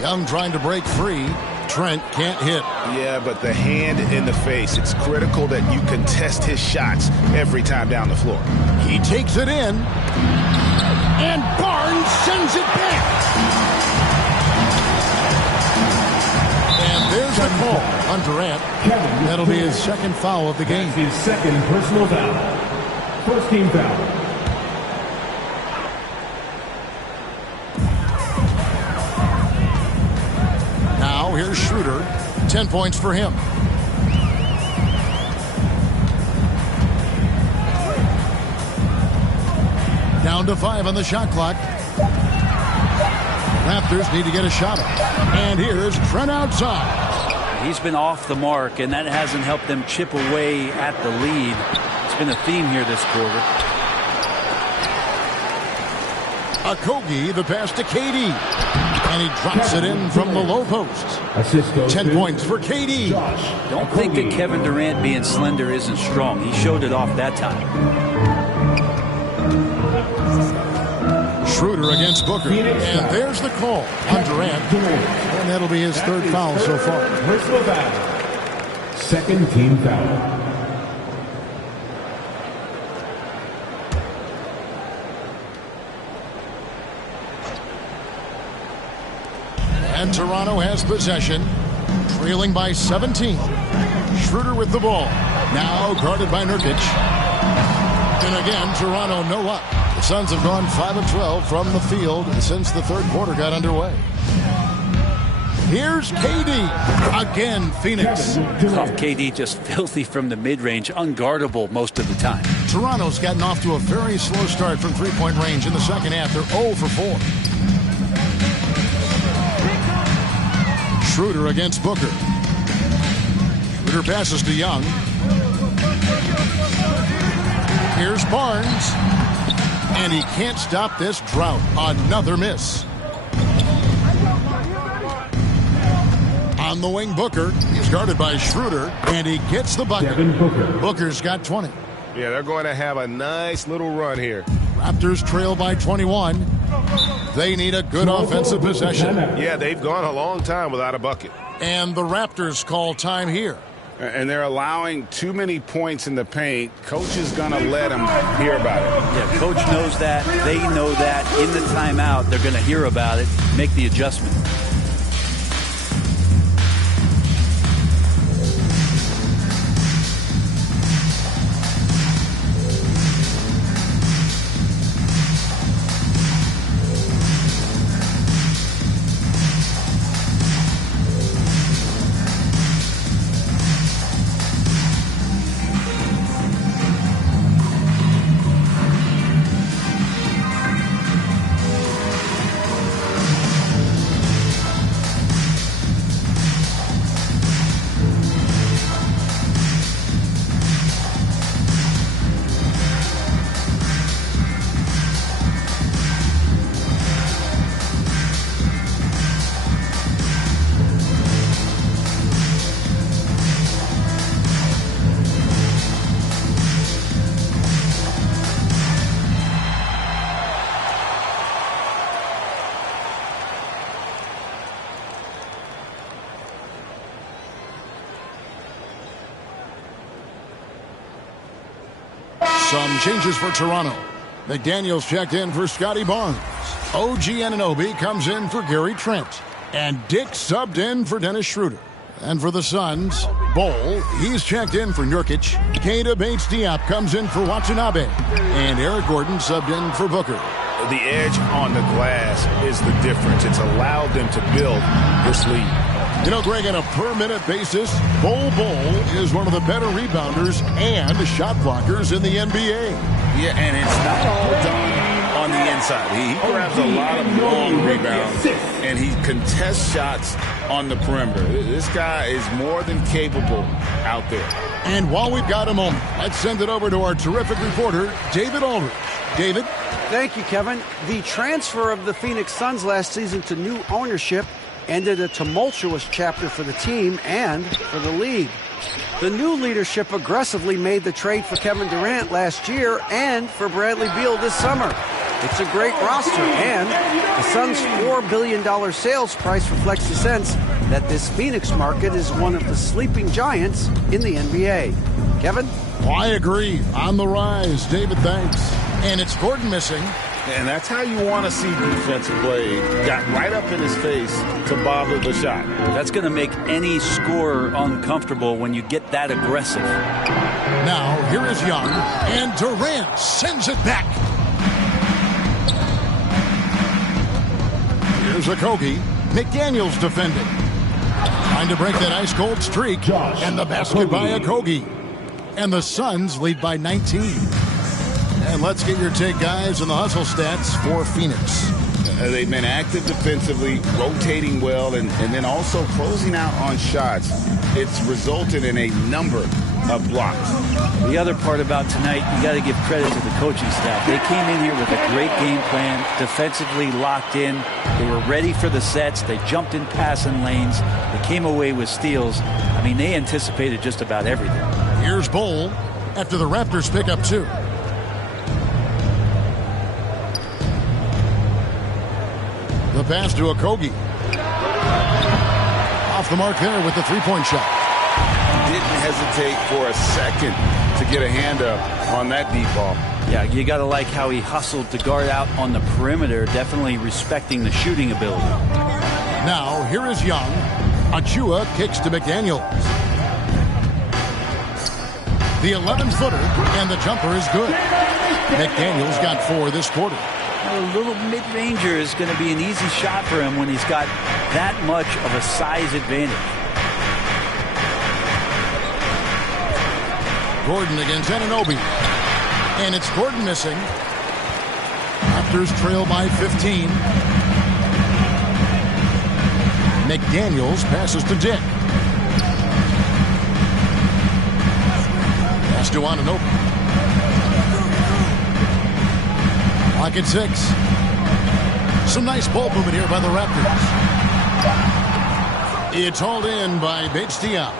Young trying to break free. Trent can't hit. Yeah, but the hand in the face. It's critical that you contest his shots every time down the floor. He takes it in. And Barnes sends it back. And there's the call on Durant. That'll be his second foul of the game. His second personal foul. First team foul. Here's Schroeder. 10 points for him. Down to 5 on the shot clock. Raptors need to get a shot up. And here's Trent outside. He's been off the mark, and that hasn't helped them chip away at the lead. It's been a theme here this quarter. Okogie, the pass to KD. And he drops it in from the low post. 10 points for KD. Don't think that Kevin Durant being slender isn't strong. He showed it off that time. Schroeder against Booker. And there's the call on Durant. And that'll be his third foul so far. Personal foul. Second team foul. And Toronto has possession, trailing by 17. Schroeder with the ball. Now guarded by Nurkic. And again, Toronto no luck. The Suns have gone 5 of 12 from the field since the third quarter got underway. Here's KD. Again, Phoenix. KD just filthy from the mid-range, unguardable most of the time. Toronto's gotten off to a very slow start from three-point range in the second half. They're 0 for 4. Schroeder against Booker. Schroeder passes to Young. Here's Barnes. And he can't stop this drought. Another miss. On the wing, Booker. He's guarded by Schroeder. And he gets the bucket. Booker's got 20. Yeah, they're going to have a nice little run here. Raptors trail by 21. They need a good offensive possession. Yeah, they've gone a long time without a bucket. And the Raptors call time here. And they're allowing too many points in the paint. Coach is going to let them hear about it. Yeah, coach knows that. They know that. In the timeout, they're going to hear about it, make the adjustment. Some changes for Toronto. McDaniels checked in for Scotty Barnes. OG Anunoby comes in for Gary Trent. And Dick subbed in for Dennis Schroeder. And for the Suns, Bol, he's checked in for Nurkic. Keita Bates-Diop comes in for Watanabe. And Eric Gordon subbed in for Booker. The edge on the glass is the difference. It's allowed them to build this lead. You know, Greg, on a per-minute basis, Bol is one of the better rebounders and shot blockers in the NBA. Yeah, and it's not all done on the inside. He grabs a lot of long rebounds, and he contests shots on the perimeter. This guy is more than capable out there. And while we've got a moment, let's send it over to our terrific reporter, David Aldridge. David? Thank you, Kevin. The transfer of the Phoenix Suns last season to new ownership ended a tumultuous chapter for the team and for the league. The new leadership aggressively made the trade for Kevin Durant last year and for Bradley Beal this summer. It's a great roster, and the Suns' $4 billion sales price reflects the sense that this Phoenix market is one of the sleeping giants in the NBA. Kevin? I agree. On the rise. David, thanks. And it's Gordon missing. And that's how you want to see defensive play. Got right up in his face to bother the shot. That's going to make any scorer uncomfortable when you get that aggressive. Now, here is Young, and Durant sends it back. Here's Okogie. McDaniels defending. Trying to break that ice-cold streak. And the basket by Okogie. And the Suns lead by 19. And let's get your take, guys, on the hustle stats for Phoenix. They've been active defensively, rotating well, and then also closing out on shots. It's resulted in a number of blocks. The other part about tonight, you got to give credit to the coaching staff. They came in here with a great game plan, defensively locked in. They were ready for the sets. They jumped in passing lanes. They came away with steals. I mean, they anticipated just about everything. Here's Bol after the Raptors pick up 2. The pass to Okogie. Off the mark there with the three-point shot. Didn't hesitate for a second to get a hand up on that deep ball. Yeah, you got to like how he hustled to guard out on the perimeter, definitely respecting the shooting ability. Now, here is Young. Achua kicks to McDaniels. The 11-footer, and the jumper is good. McDaniels got 4 this quarter. A little mid-ranger is going to be an easy shot for him when he's got that much of a size advantage. Gordon against Anunoby. And it's Gordon missing. Raptors trail by 15. McDaniels passes to Dick. Pass to Anunoby. Lock at 6. Some nice ball movement here by the Raptors. It's hauled in by Bates-Diop.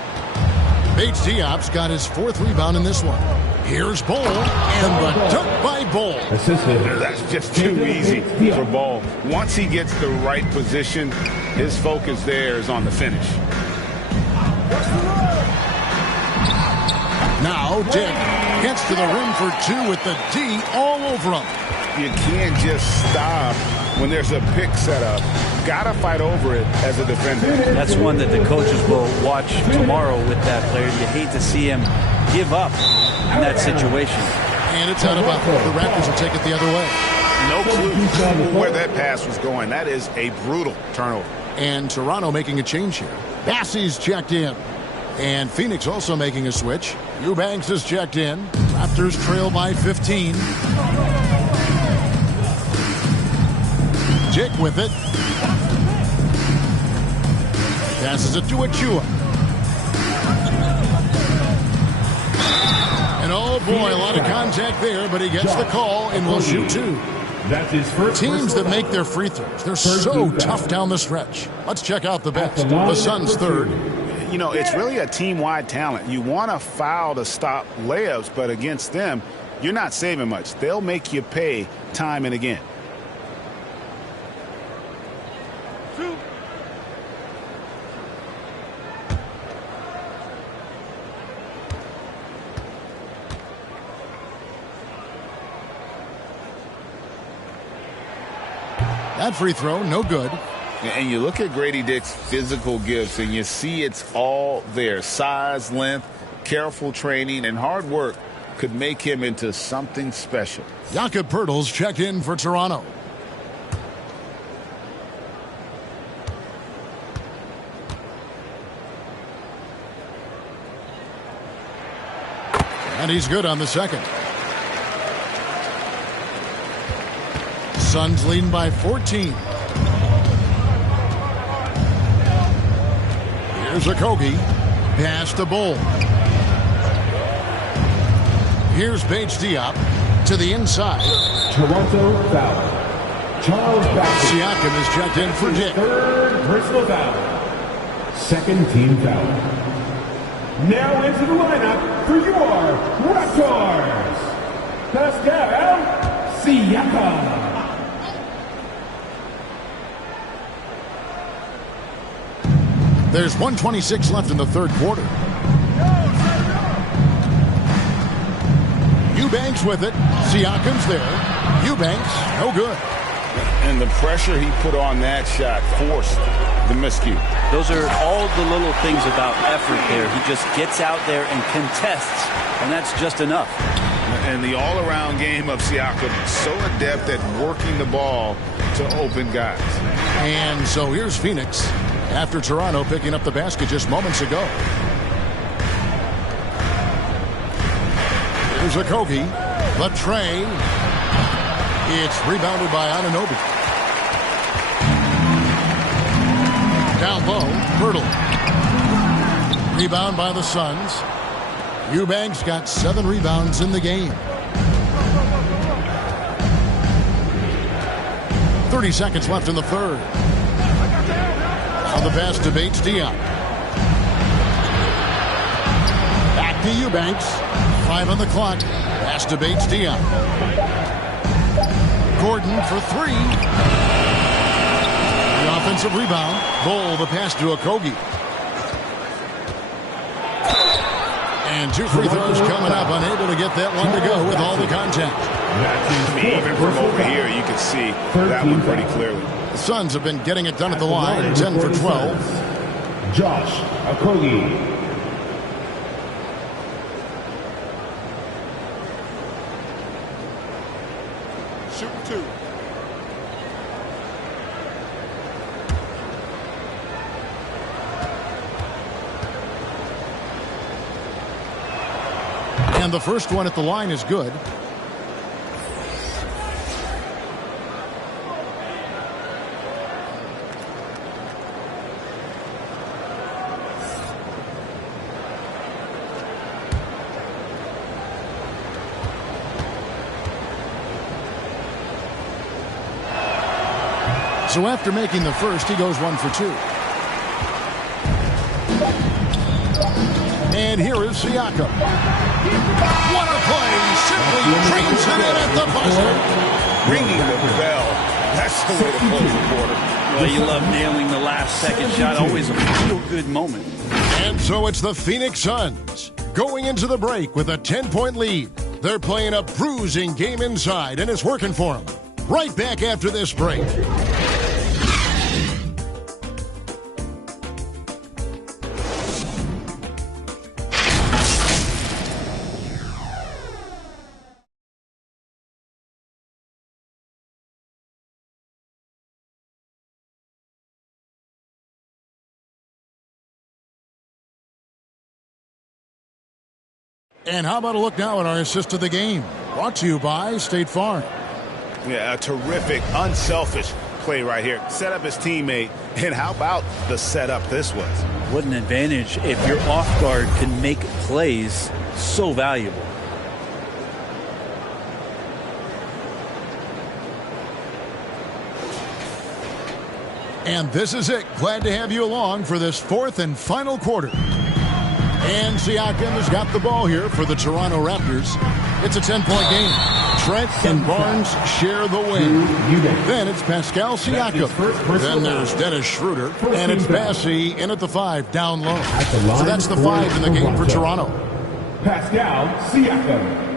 Bates-Diop's got his 4th rebound in this one. Here's Bol, and the dunk by Bol. That's just too easy for Bol. Once he gets the right position, his focus there is on the finish. Now Dick gets to the rim for 2 with the D all over him. You can't just stop when there's a pick set up. Got to fight over it as a defender. That's one that the coaches will watch tomorrow with that player. You hate to see him give up in that situation. And it's out of bounds. The Raptors will take it the other way. No clue where that pass was going. That is a brutal turnover. And Toronto making a change here. Bassey's checked in. And Phoenix also making a switch. Eubanks is checked in. Raptors trail by 15. Dick with it. Passes it to Achua. And oh boy, a lot of contact there, but he gets the call and will shoot 2. That's his first. Teams that make their free throws, they're so tough down the stretch. Let's check out the best. The Suns 3rd. You know, it's really a team-wide talent. You want to foul to stop layups, but against them, you're not saving much. They'll make you pay time and again. That free throw, no good. And you look at Grady Dick's physical gifts, and you see it's all there. Size, length, careful training, and hard work could make him into something special. Jakob Poeltl's checked in for Toronto. And he's good on the second. Suns leading by 14. Here's Okogie. Pass to Bull. Here's Bates Diop to the inside. Toronto foul. Charles Baxter. Siakam is checked in for Dick. Third personal foul. Second team foul. Now into the lineup for your Raptors. Pascal Siakam. There's 1:26 left in the third quarter. Eubanks with it. Siakam's there. Eubanks, no good. And the pressure he put on that shot forced the miscue. Those are all the little things about effort there. He just gets out there and contests, and that's just enough. And the all-around game of Siakam, so adept at working the ball to open guys. And so here's Phoenix after Toronto picking up the basket just moments ago. Here's Okogie. Latre. It's rebounded by Anunoby. Down low, Pirtle. Rebound by the Suns. Eubanks got 7 rebounds in the game. 30 seconds left in the third. On the pass to Bates Diop. Back to Eubanks. 5 on the clock. Pass to Bates Diop. Gordon for 3. The offensive rebound. Bull the pass to Okogie. And 2 free throws coming up. Unable to get that one to go with all the contact. Even from over here, you can see that one pretty clearly. The Suns have been getting it done at the line. 10 for 12. Josh Okogie. Shooting 2. And the first one at the line is good. So after making the first, he goes 1 for 2. And here is Siakam. What a play! Simply trains it in at the buzzer. Ringing the bell. That's the way to close the quarter. Well, you love nailing the last second shot. Always a feel-good moment. And so it's the Phoenix Suns going into the break with a 10-point lead. They're playing a bruising game inside, and it's working for them. Right back after this break. And how about a look now at our assist of the game? Brought to you by State Farm. Yeah, a terrific, unselfish play right here. Set up his teammate, and how about the setup this was? What an advantage if your off guard can make plays so valuable. And this is it. Glad to have you along for this fourth and final quarter. And Siakam has got the ball here for the Toronto Raptors. It's a 10-point game. Trent and Barnes share the win. Then it's Pascal Siakam. Then there's Dennis Schroeder. And it's Bassey in at the 5, down low. So that's the 5 in the game for Toronto. Pascal Siakam.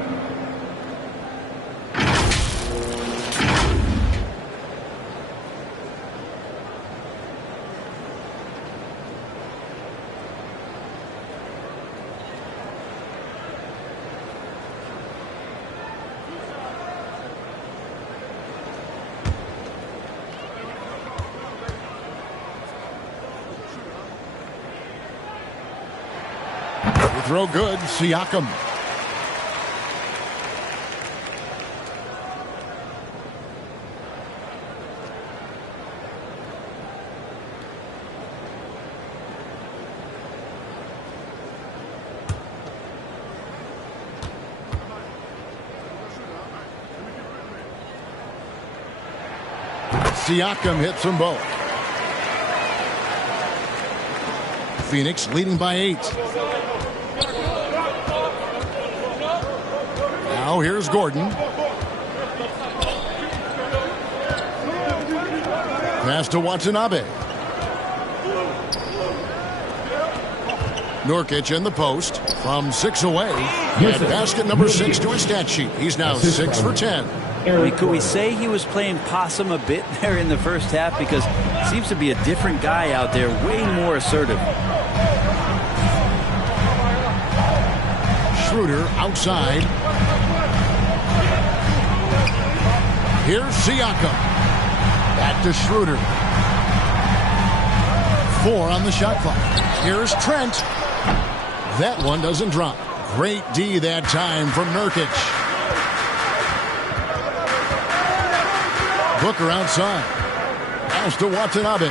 Throw good, Siakam. Siakam hits them both. Phoenix leading by 8. Now here's Gordon. Pass to Watanabe. Nurkic in the post from 6 away. And basket number 6 to his stat sheet. He's now 6 for 10. I mean, could we say he was playing possum a bit there in the first half? Because it seems to be a different guy out there, way more assertive. Schroeder outside. Here's Siakam. Back to Schroeder. 4 on the shot clock. Here's Trent. That one doesn't drop. Great D that time from Nurkic. Booker outside. Pass to Watanabe.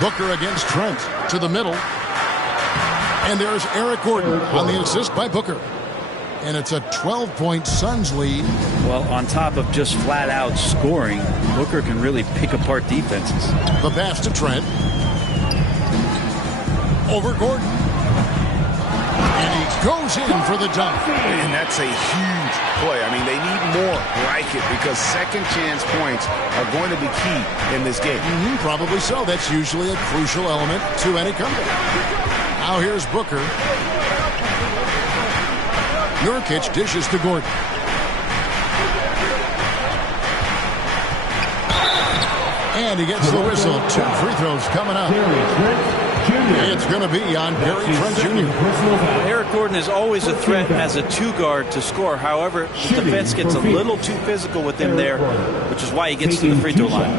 Booker against Trent to the middle. And there's Eric Gordon on the assist by Booker. And it's a 12-point Suns lead. Well, on top of just flat-out scoring, Booker can really pick apart defenses. The pass to Trent. Over Gordon. And he goes in for the dunk. And that's a huge play. I mean, they need more like it because second chance points are going to be key in this game. Probably so. That's usually a crucial element to any comeback. Now here's Booker. Nurkic dishes to Gordon. And he gets the whistle. 2 free throws coming up. It's going to be on Gary Trent Jr. Eric Gordon is always a threat as a 2-guard to score. However, the defense gets a little too physical with him there, which is why he gets to the free throw line.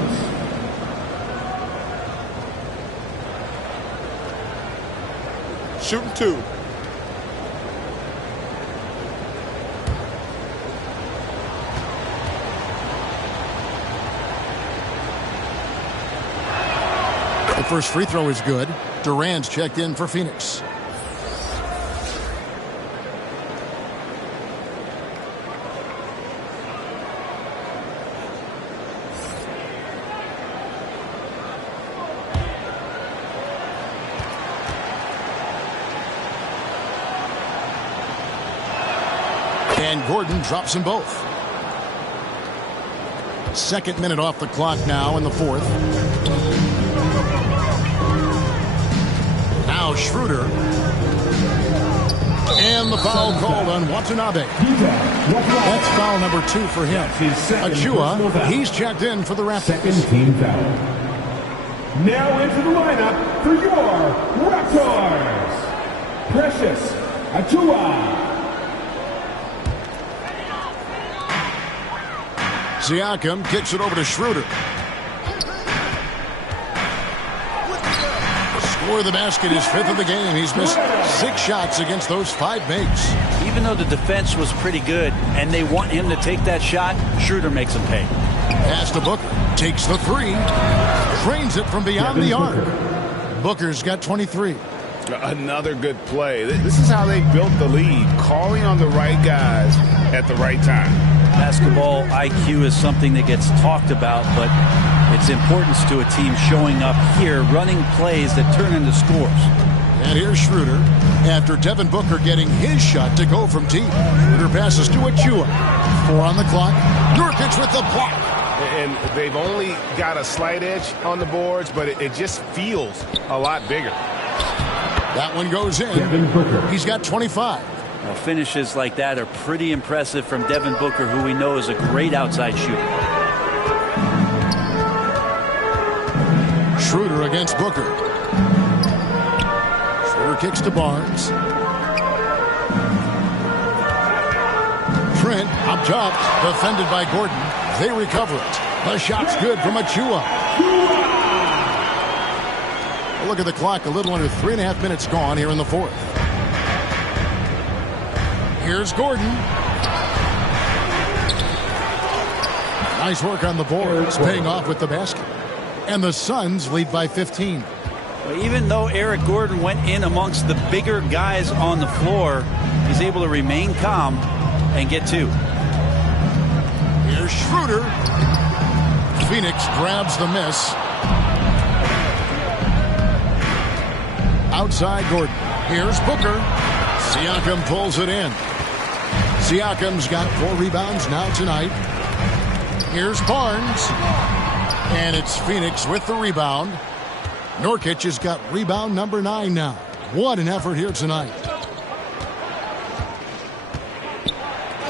Shooting 2. The first free throw is good. Durant's checked in for Phoenix. And Gordon drops them both. Second minute off the clock now in the fourth. Now Schroeder. And the foul called on Watanabe. That's foul number 2 for him. Achua, he's checked in for the Raptors. Second team foul. Now into the lineup for your Raptors. Precious Achua. Siakam kicks it over to Schroeder. Score the basket, his 5th of the game. He's missed 6 shots against those 5 makes. Even though the defense was pretty good and they want him to take that shot, Schroeder makes him pay. Pass to Booker. Takes the 3. Drains it from beyond the arc. Booker's got 23. Another good play. This is how they built the lead, calling on the right guys at the right time. Basketball IQ is something that gets talked about, but its importance to a team showing up here, running plays that turn into scores. And here's Schroeder after Devin Booker getting his shot to go from deep. Schroeder passes to Achua. 4 on the clock. Nurkic with the block. And they've only got a slight edge on the boards, but it just feels a lot bigger. That one goes in. He's got 25. Well, finishes like that are pretty impressive from Devin Booker, who we know is a great outside shooter. Schroeder against Booker. Schroeder kicks to Barnes. Trent up top, defended by Gordon. They recover it. The shot's good from Achua. Look at the clock, a little under 3.5 minutes gone here in the fourth. Here's Gordon. Nice work on the boards, paying off with the basket. And the Suns lead by 15. Well, even though Eric Gordon went in amongst the bigger guys on the floor, he's able to remain calm and get 2. Here's Schroeder. Phoenix grabs the miss. Outside Gordon. Here's Booker. Siakam pulls it in. Siakam's got 4 rebounds now tonight. Here's Barnes. And it's Phoenix with the rebound. Nurkic has got rebound number 9 now. What an effort here tonight.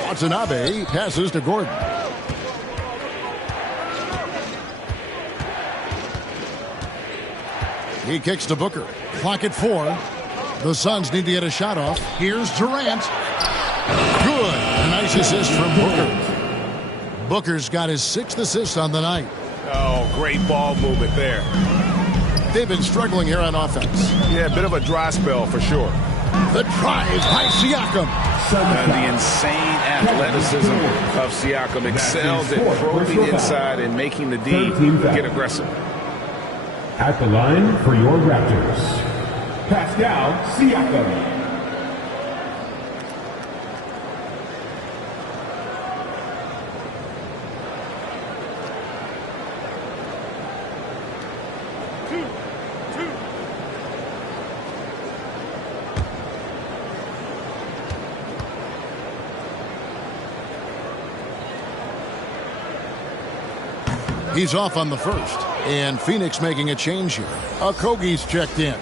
Watanabe passes to Gordon. He kicks to Booker. Clock at 4. The Suns need to get a shot off. Here's Durant. Good. A nice assist from Booker. Booker's got his 6th assist on the night. Oh, great ball movement there. They've been struggling here on offense. Yeah, a bit of a dry spell for sure. The drive by Siakam. The insane athleticism of Siakam excels at probing inside and making the D get aggressive. At the line for your Raptors, Pascal Siakam. He's off on the first. And Phoenix making a change here. Okogie's checked in.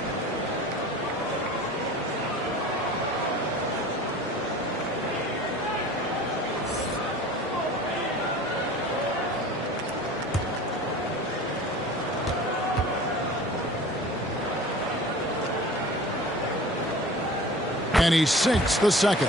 And he sinks the second.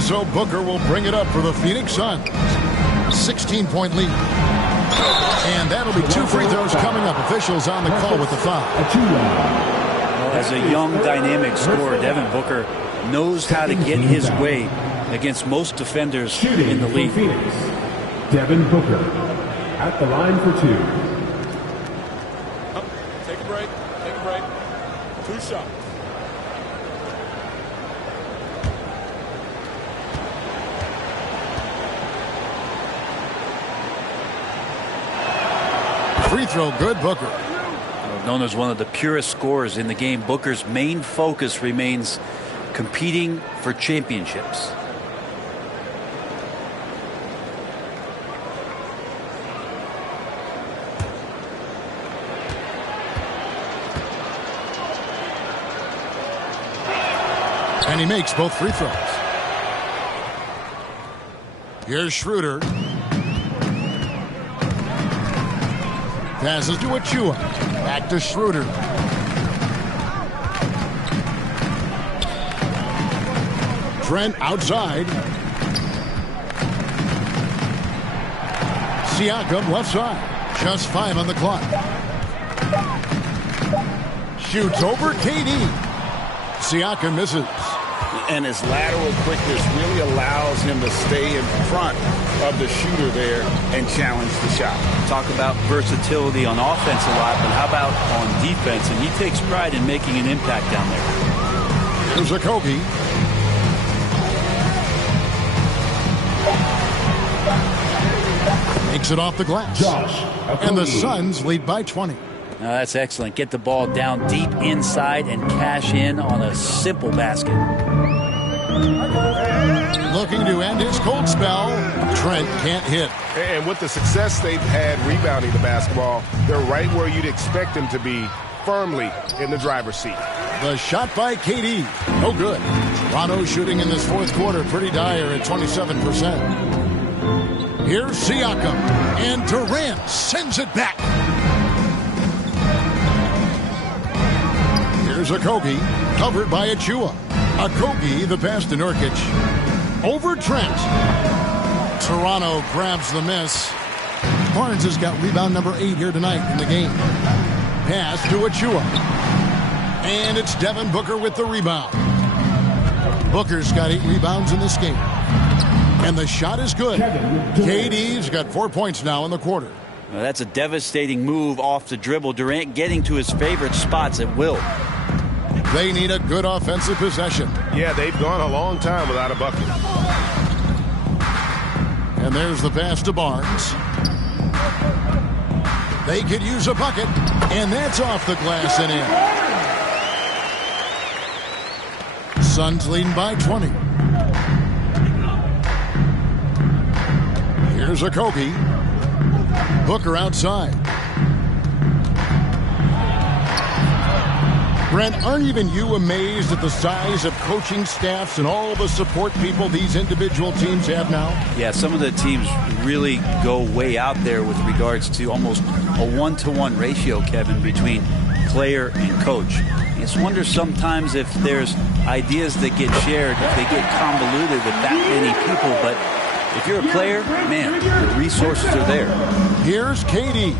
So Booker will bring it up for the Phoenix Suns. 16-point lead. And that'll be 2 free throws coming up. Officials on the call with the foul. As a young, dynamic scorer, Devin Booker knows how to get his way against most defenders in the league. Devin Booker at the line for 2. Take a break. Take a break. 2 shots. Free throw good, Booker. Known as one of the purest scorers in the game, Booker's main focus remains competing for championships. And he makes both free throws. Here's Schroeder. Passes to Achua. Back to Schroeder. Trent outside. Siakam left side. Just 5 on the clock. Shoots over KD. Siakam misses. And his lateral quickness really allows him to stay in front of the shooter there and challenge the shot. Talk about versatility on offense a lot, but how about on defense? And he takes pride in making an impact down there. Here's Okogie. Makes it off the glass. And the Suns lead by 20. Now that's excellent. Get the ball down deep inside and cash in on a simple basket. Looking to end his cold spell. Trent can't hit. And with the success they've had rebounding the basketball, they're right where you'd expect them to be, firmly in the driver's seat. The shot by KD. No good. Toronto shooting in this 4th quarter pretty dire at 27%. Here's Siakam. And Durant sends it back. Here's Okogie. Covered by Achua. Okogie, the pass to Nurkic. Over Trent. Toronto grabs the miss. Barnes has got rebound number 8 here tonight in the game. Pass to Achua. And it's Devin Booker with the rebound. Booker's got 8 rebounds in this game. And the shot is good. KD's got 4 points now in the quarter. Well, that's a devastating move off the dribble. Durant getting to his favorite spots at will. They need a good offensive possession. Yeah, they've gone a long time without a bucket. And there's the pass to Barnes. They could use a bucket, and that's off the glass and in. Suns leading by 20. Here's Okogie. Booker outside. Brent, aren't even you amazed at the size of coaching staffs and all the support people these individual teams have now? Yeah, some of the teams really go way out there with regards to almost a 1-to-1 ratio, Kevin, between player and coach. You just wonder sometimes if there's ideas that get shared, if they get convoluted with that many people. But if you're a player, man, the resources are there. Here's KD.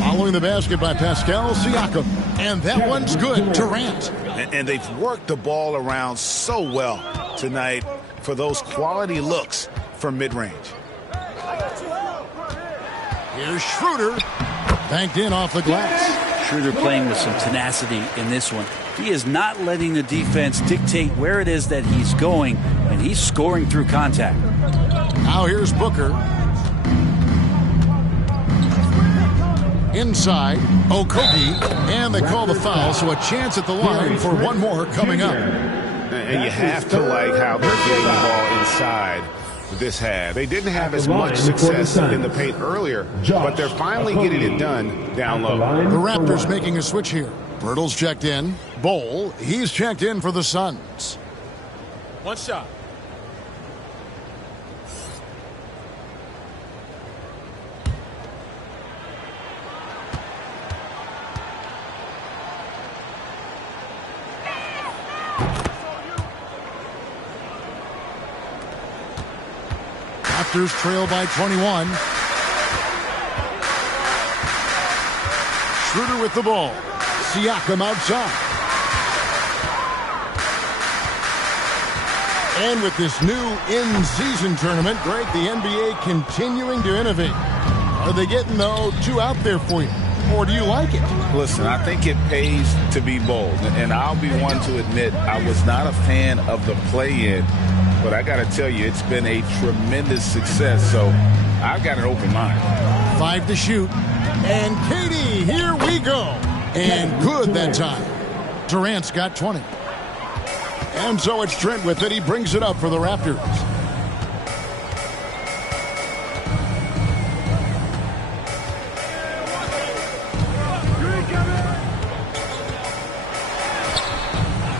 Following the basket by Pascal Siakam. And that one's good. Durant. And they've worked the ball around so well tonight for those quality looks from mid-range. Here's Schroeder. Banked in off the glass. Schroeder playing with some tenacity in this one. He is not letting the defense dictate where it is that he's going, and he's scoring through contact. Now here's Booker. Inside, Okogie, and they call the foul, so a chance at the line for one more coming up. And you have to like how they're getting the ball inside this half. They didn't have as much success in the paint earlier, but they're finally getting it done down low. The Raptors making a switch here. Bertles checked in. Bowl, he's checked in for the Suns. One shot. Raptors trail by 21. Schroeder with the ball. Siakam outside. And with this new in-season tournament, Greg, the NBA continuing to innovate. Are they getting, though, two out there for you? Or do you like it? Listen, I think it pays to be bold. And I'll be one to admit I was not a fan of the play-in. But I got to tell you, it's been a tremendous success. So I've got an open mind. 5 to shoot. And Katie, here we go. And good that time. Durant's got 20. And so it's Trent with it. He brings it up for the Raptors.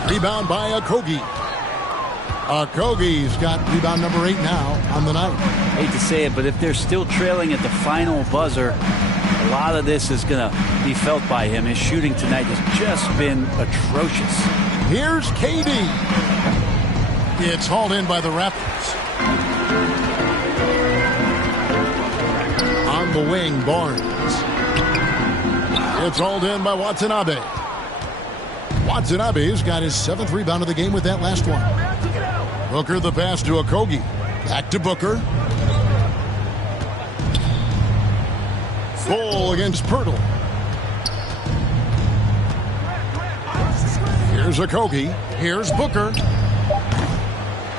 Rebound by Okogie. Okogie's got rebound number 8 now on the night. Hate to say it, but if they're still trailing at the final buzzer, a lot of this is going to be felt by him. His shooting tonight has just been atrocious. Here's KD. It's hauled in by the Raptors. On the wing, Barnes. It's hauled in by Watanabe. Watanabe's got his 7th rebound of the game with that last one. Booker the pass to Okogie. Back to Booker. Goal against Pirtle. Here's Okogie. Here's Booker.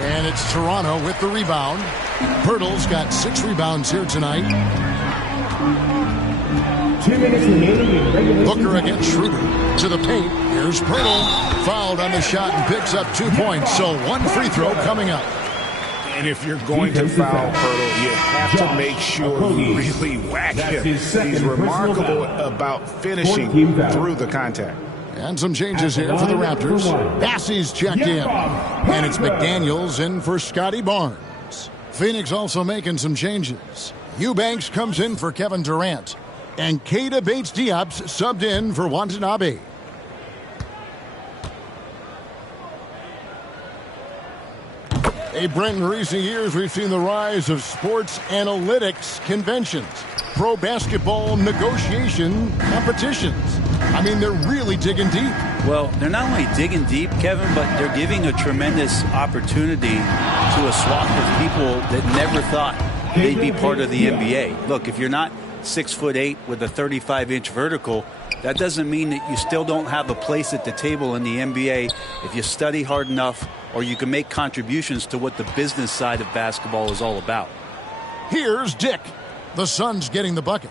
And it's Toronto with the rebound. Pirtle's got 6 rebounds here tonight. 2 minutes remaining. Booker against Schroeder. To the paint. Here's Pirtle. Fouled on the shot and picks up 2 points. So 1 free throw coming up. And if you're going to foul Pirtle, you have to make sure you really whack him. He's remarkable about finishing through the contact. And some changes here for the Raptors. Bassey's checked in. And it's McDaniels in for Scotty Barnes. Phoenix also making some changes. Eubanks comes in for Kevin Durant. And Keita Bates-Diop's subbed in for Watanabe. Hey, Brent, in recent years, we've seen the rise of sports analytics conventions, pro basketball negotiation competitions. I mean, they're really digging deep. Well, they're not only digging deep, Kevin, but they're giving a tremendous opportunity to a swath of people that never thought they'd be part of the NBA. Look, if you're not 6'8" with a 35-inch vertical, that doesn't mean that you still don't have a place at the table in the NBA if you study hard enough or you can make contributions to what the business side of basketball is all about. Here's Dick. The Suns getting the bucket.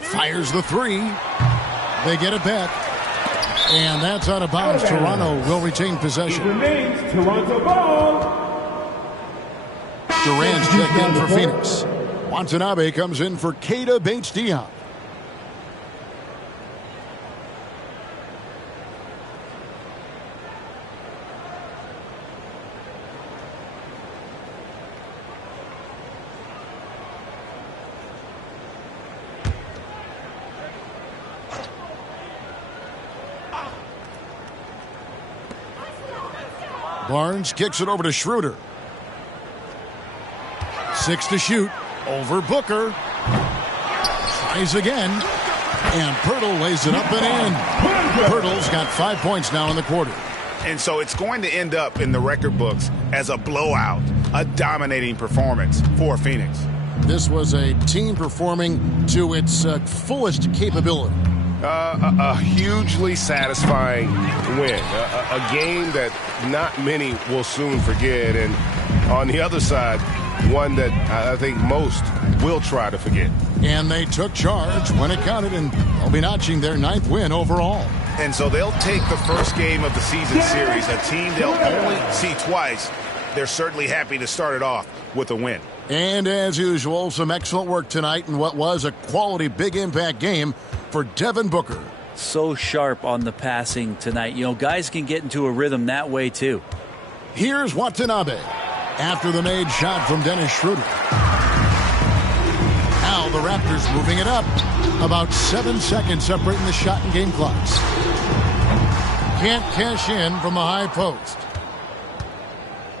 Fires the three. They get it back. And that's out of bounds. Toronto will retain possession. It remains Toronto ball. Durant checked in for Phoenix. Watanabe comes in for Keita Bates-Diop. Barnes kicks it over to Schroeder. 6 to shoot. Over Booker. Tries again. And Pirtle lays it up and in. Pirtle's got 5 points now in the quarter. And so it's going to end up in the record books as a blowout, a dominating performance for Phoenix. This was a team performing to its fullest capability. A hugely satisfying win. A game that not many will soon forget. And on the other side, one that I think most will try to forget. And they took charge when it counted, and they'll be notching their 9th win overall. And so they'll take the first game of the season series, a team they'll only see twice. They're certainly happy to start it off with a win. And as usual, some excellent work tonight in what was a quality big impact game for Devin Booker. So sharp on the passing tonight. You know, guys can get into a rhythm that way too. Here's Watanabe after the made shot from Dennis Schroeder. Now the Raptors moving it up. About 7 seconds separating the shot and game clocks. Can't cash in from the high post.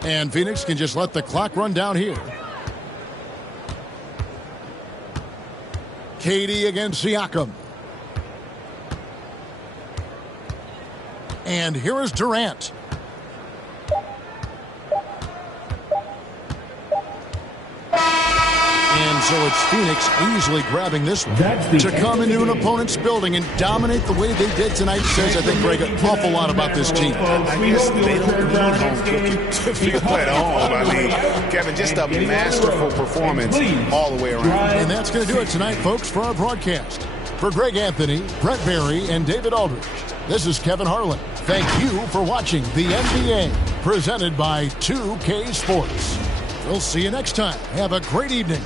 And Phoenix can just let the clock run down here. KD against Siakam. And here is Durant. And so it's Phoenix easily grabbing this one. To come into an opponent's building and dominate the way they did tonight says, I think, Greg, an awful lot about this team. I guess they don't need home cooking to feel at home. I mean, Kevin, just a masterful performance all the way around. And that's going to do it tonight, folks, for our broadcast. For Greg Anthony, Brett Barry, and David Aldridge, this is Kevin Harlan. Thank you for watching the NBA, presented by 2K Sports. We'll see you next time. Have a great evening.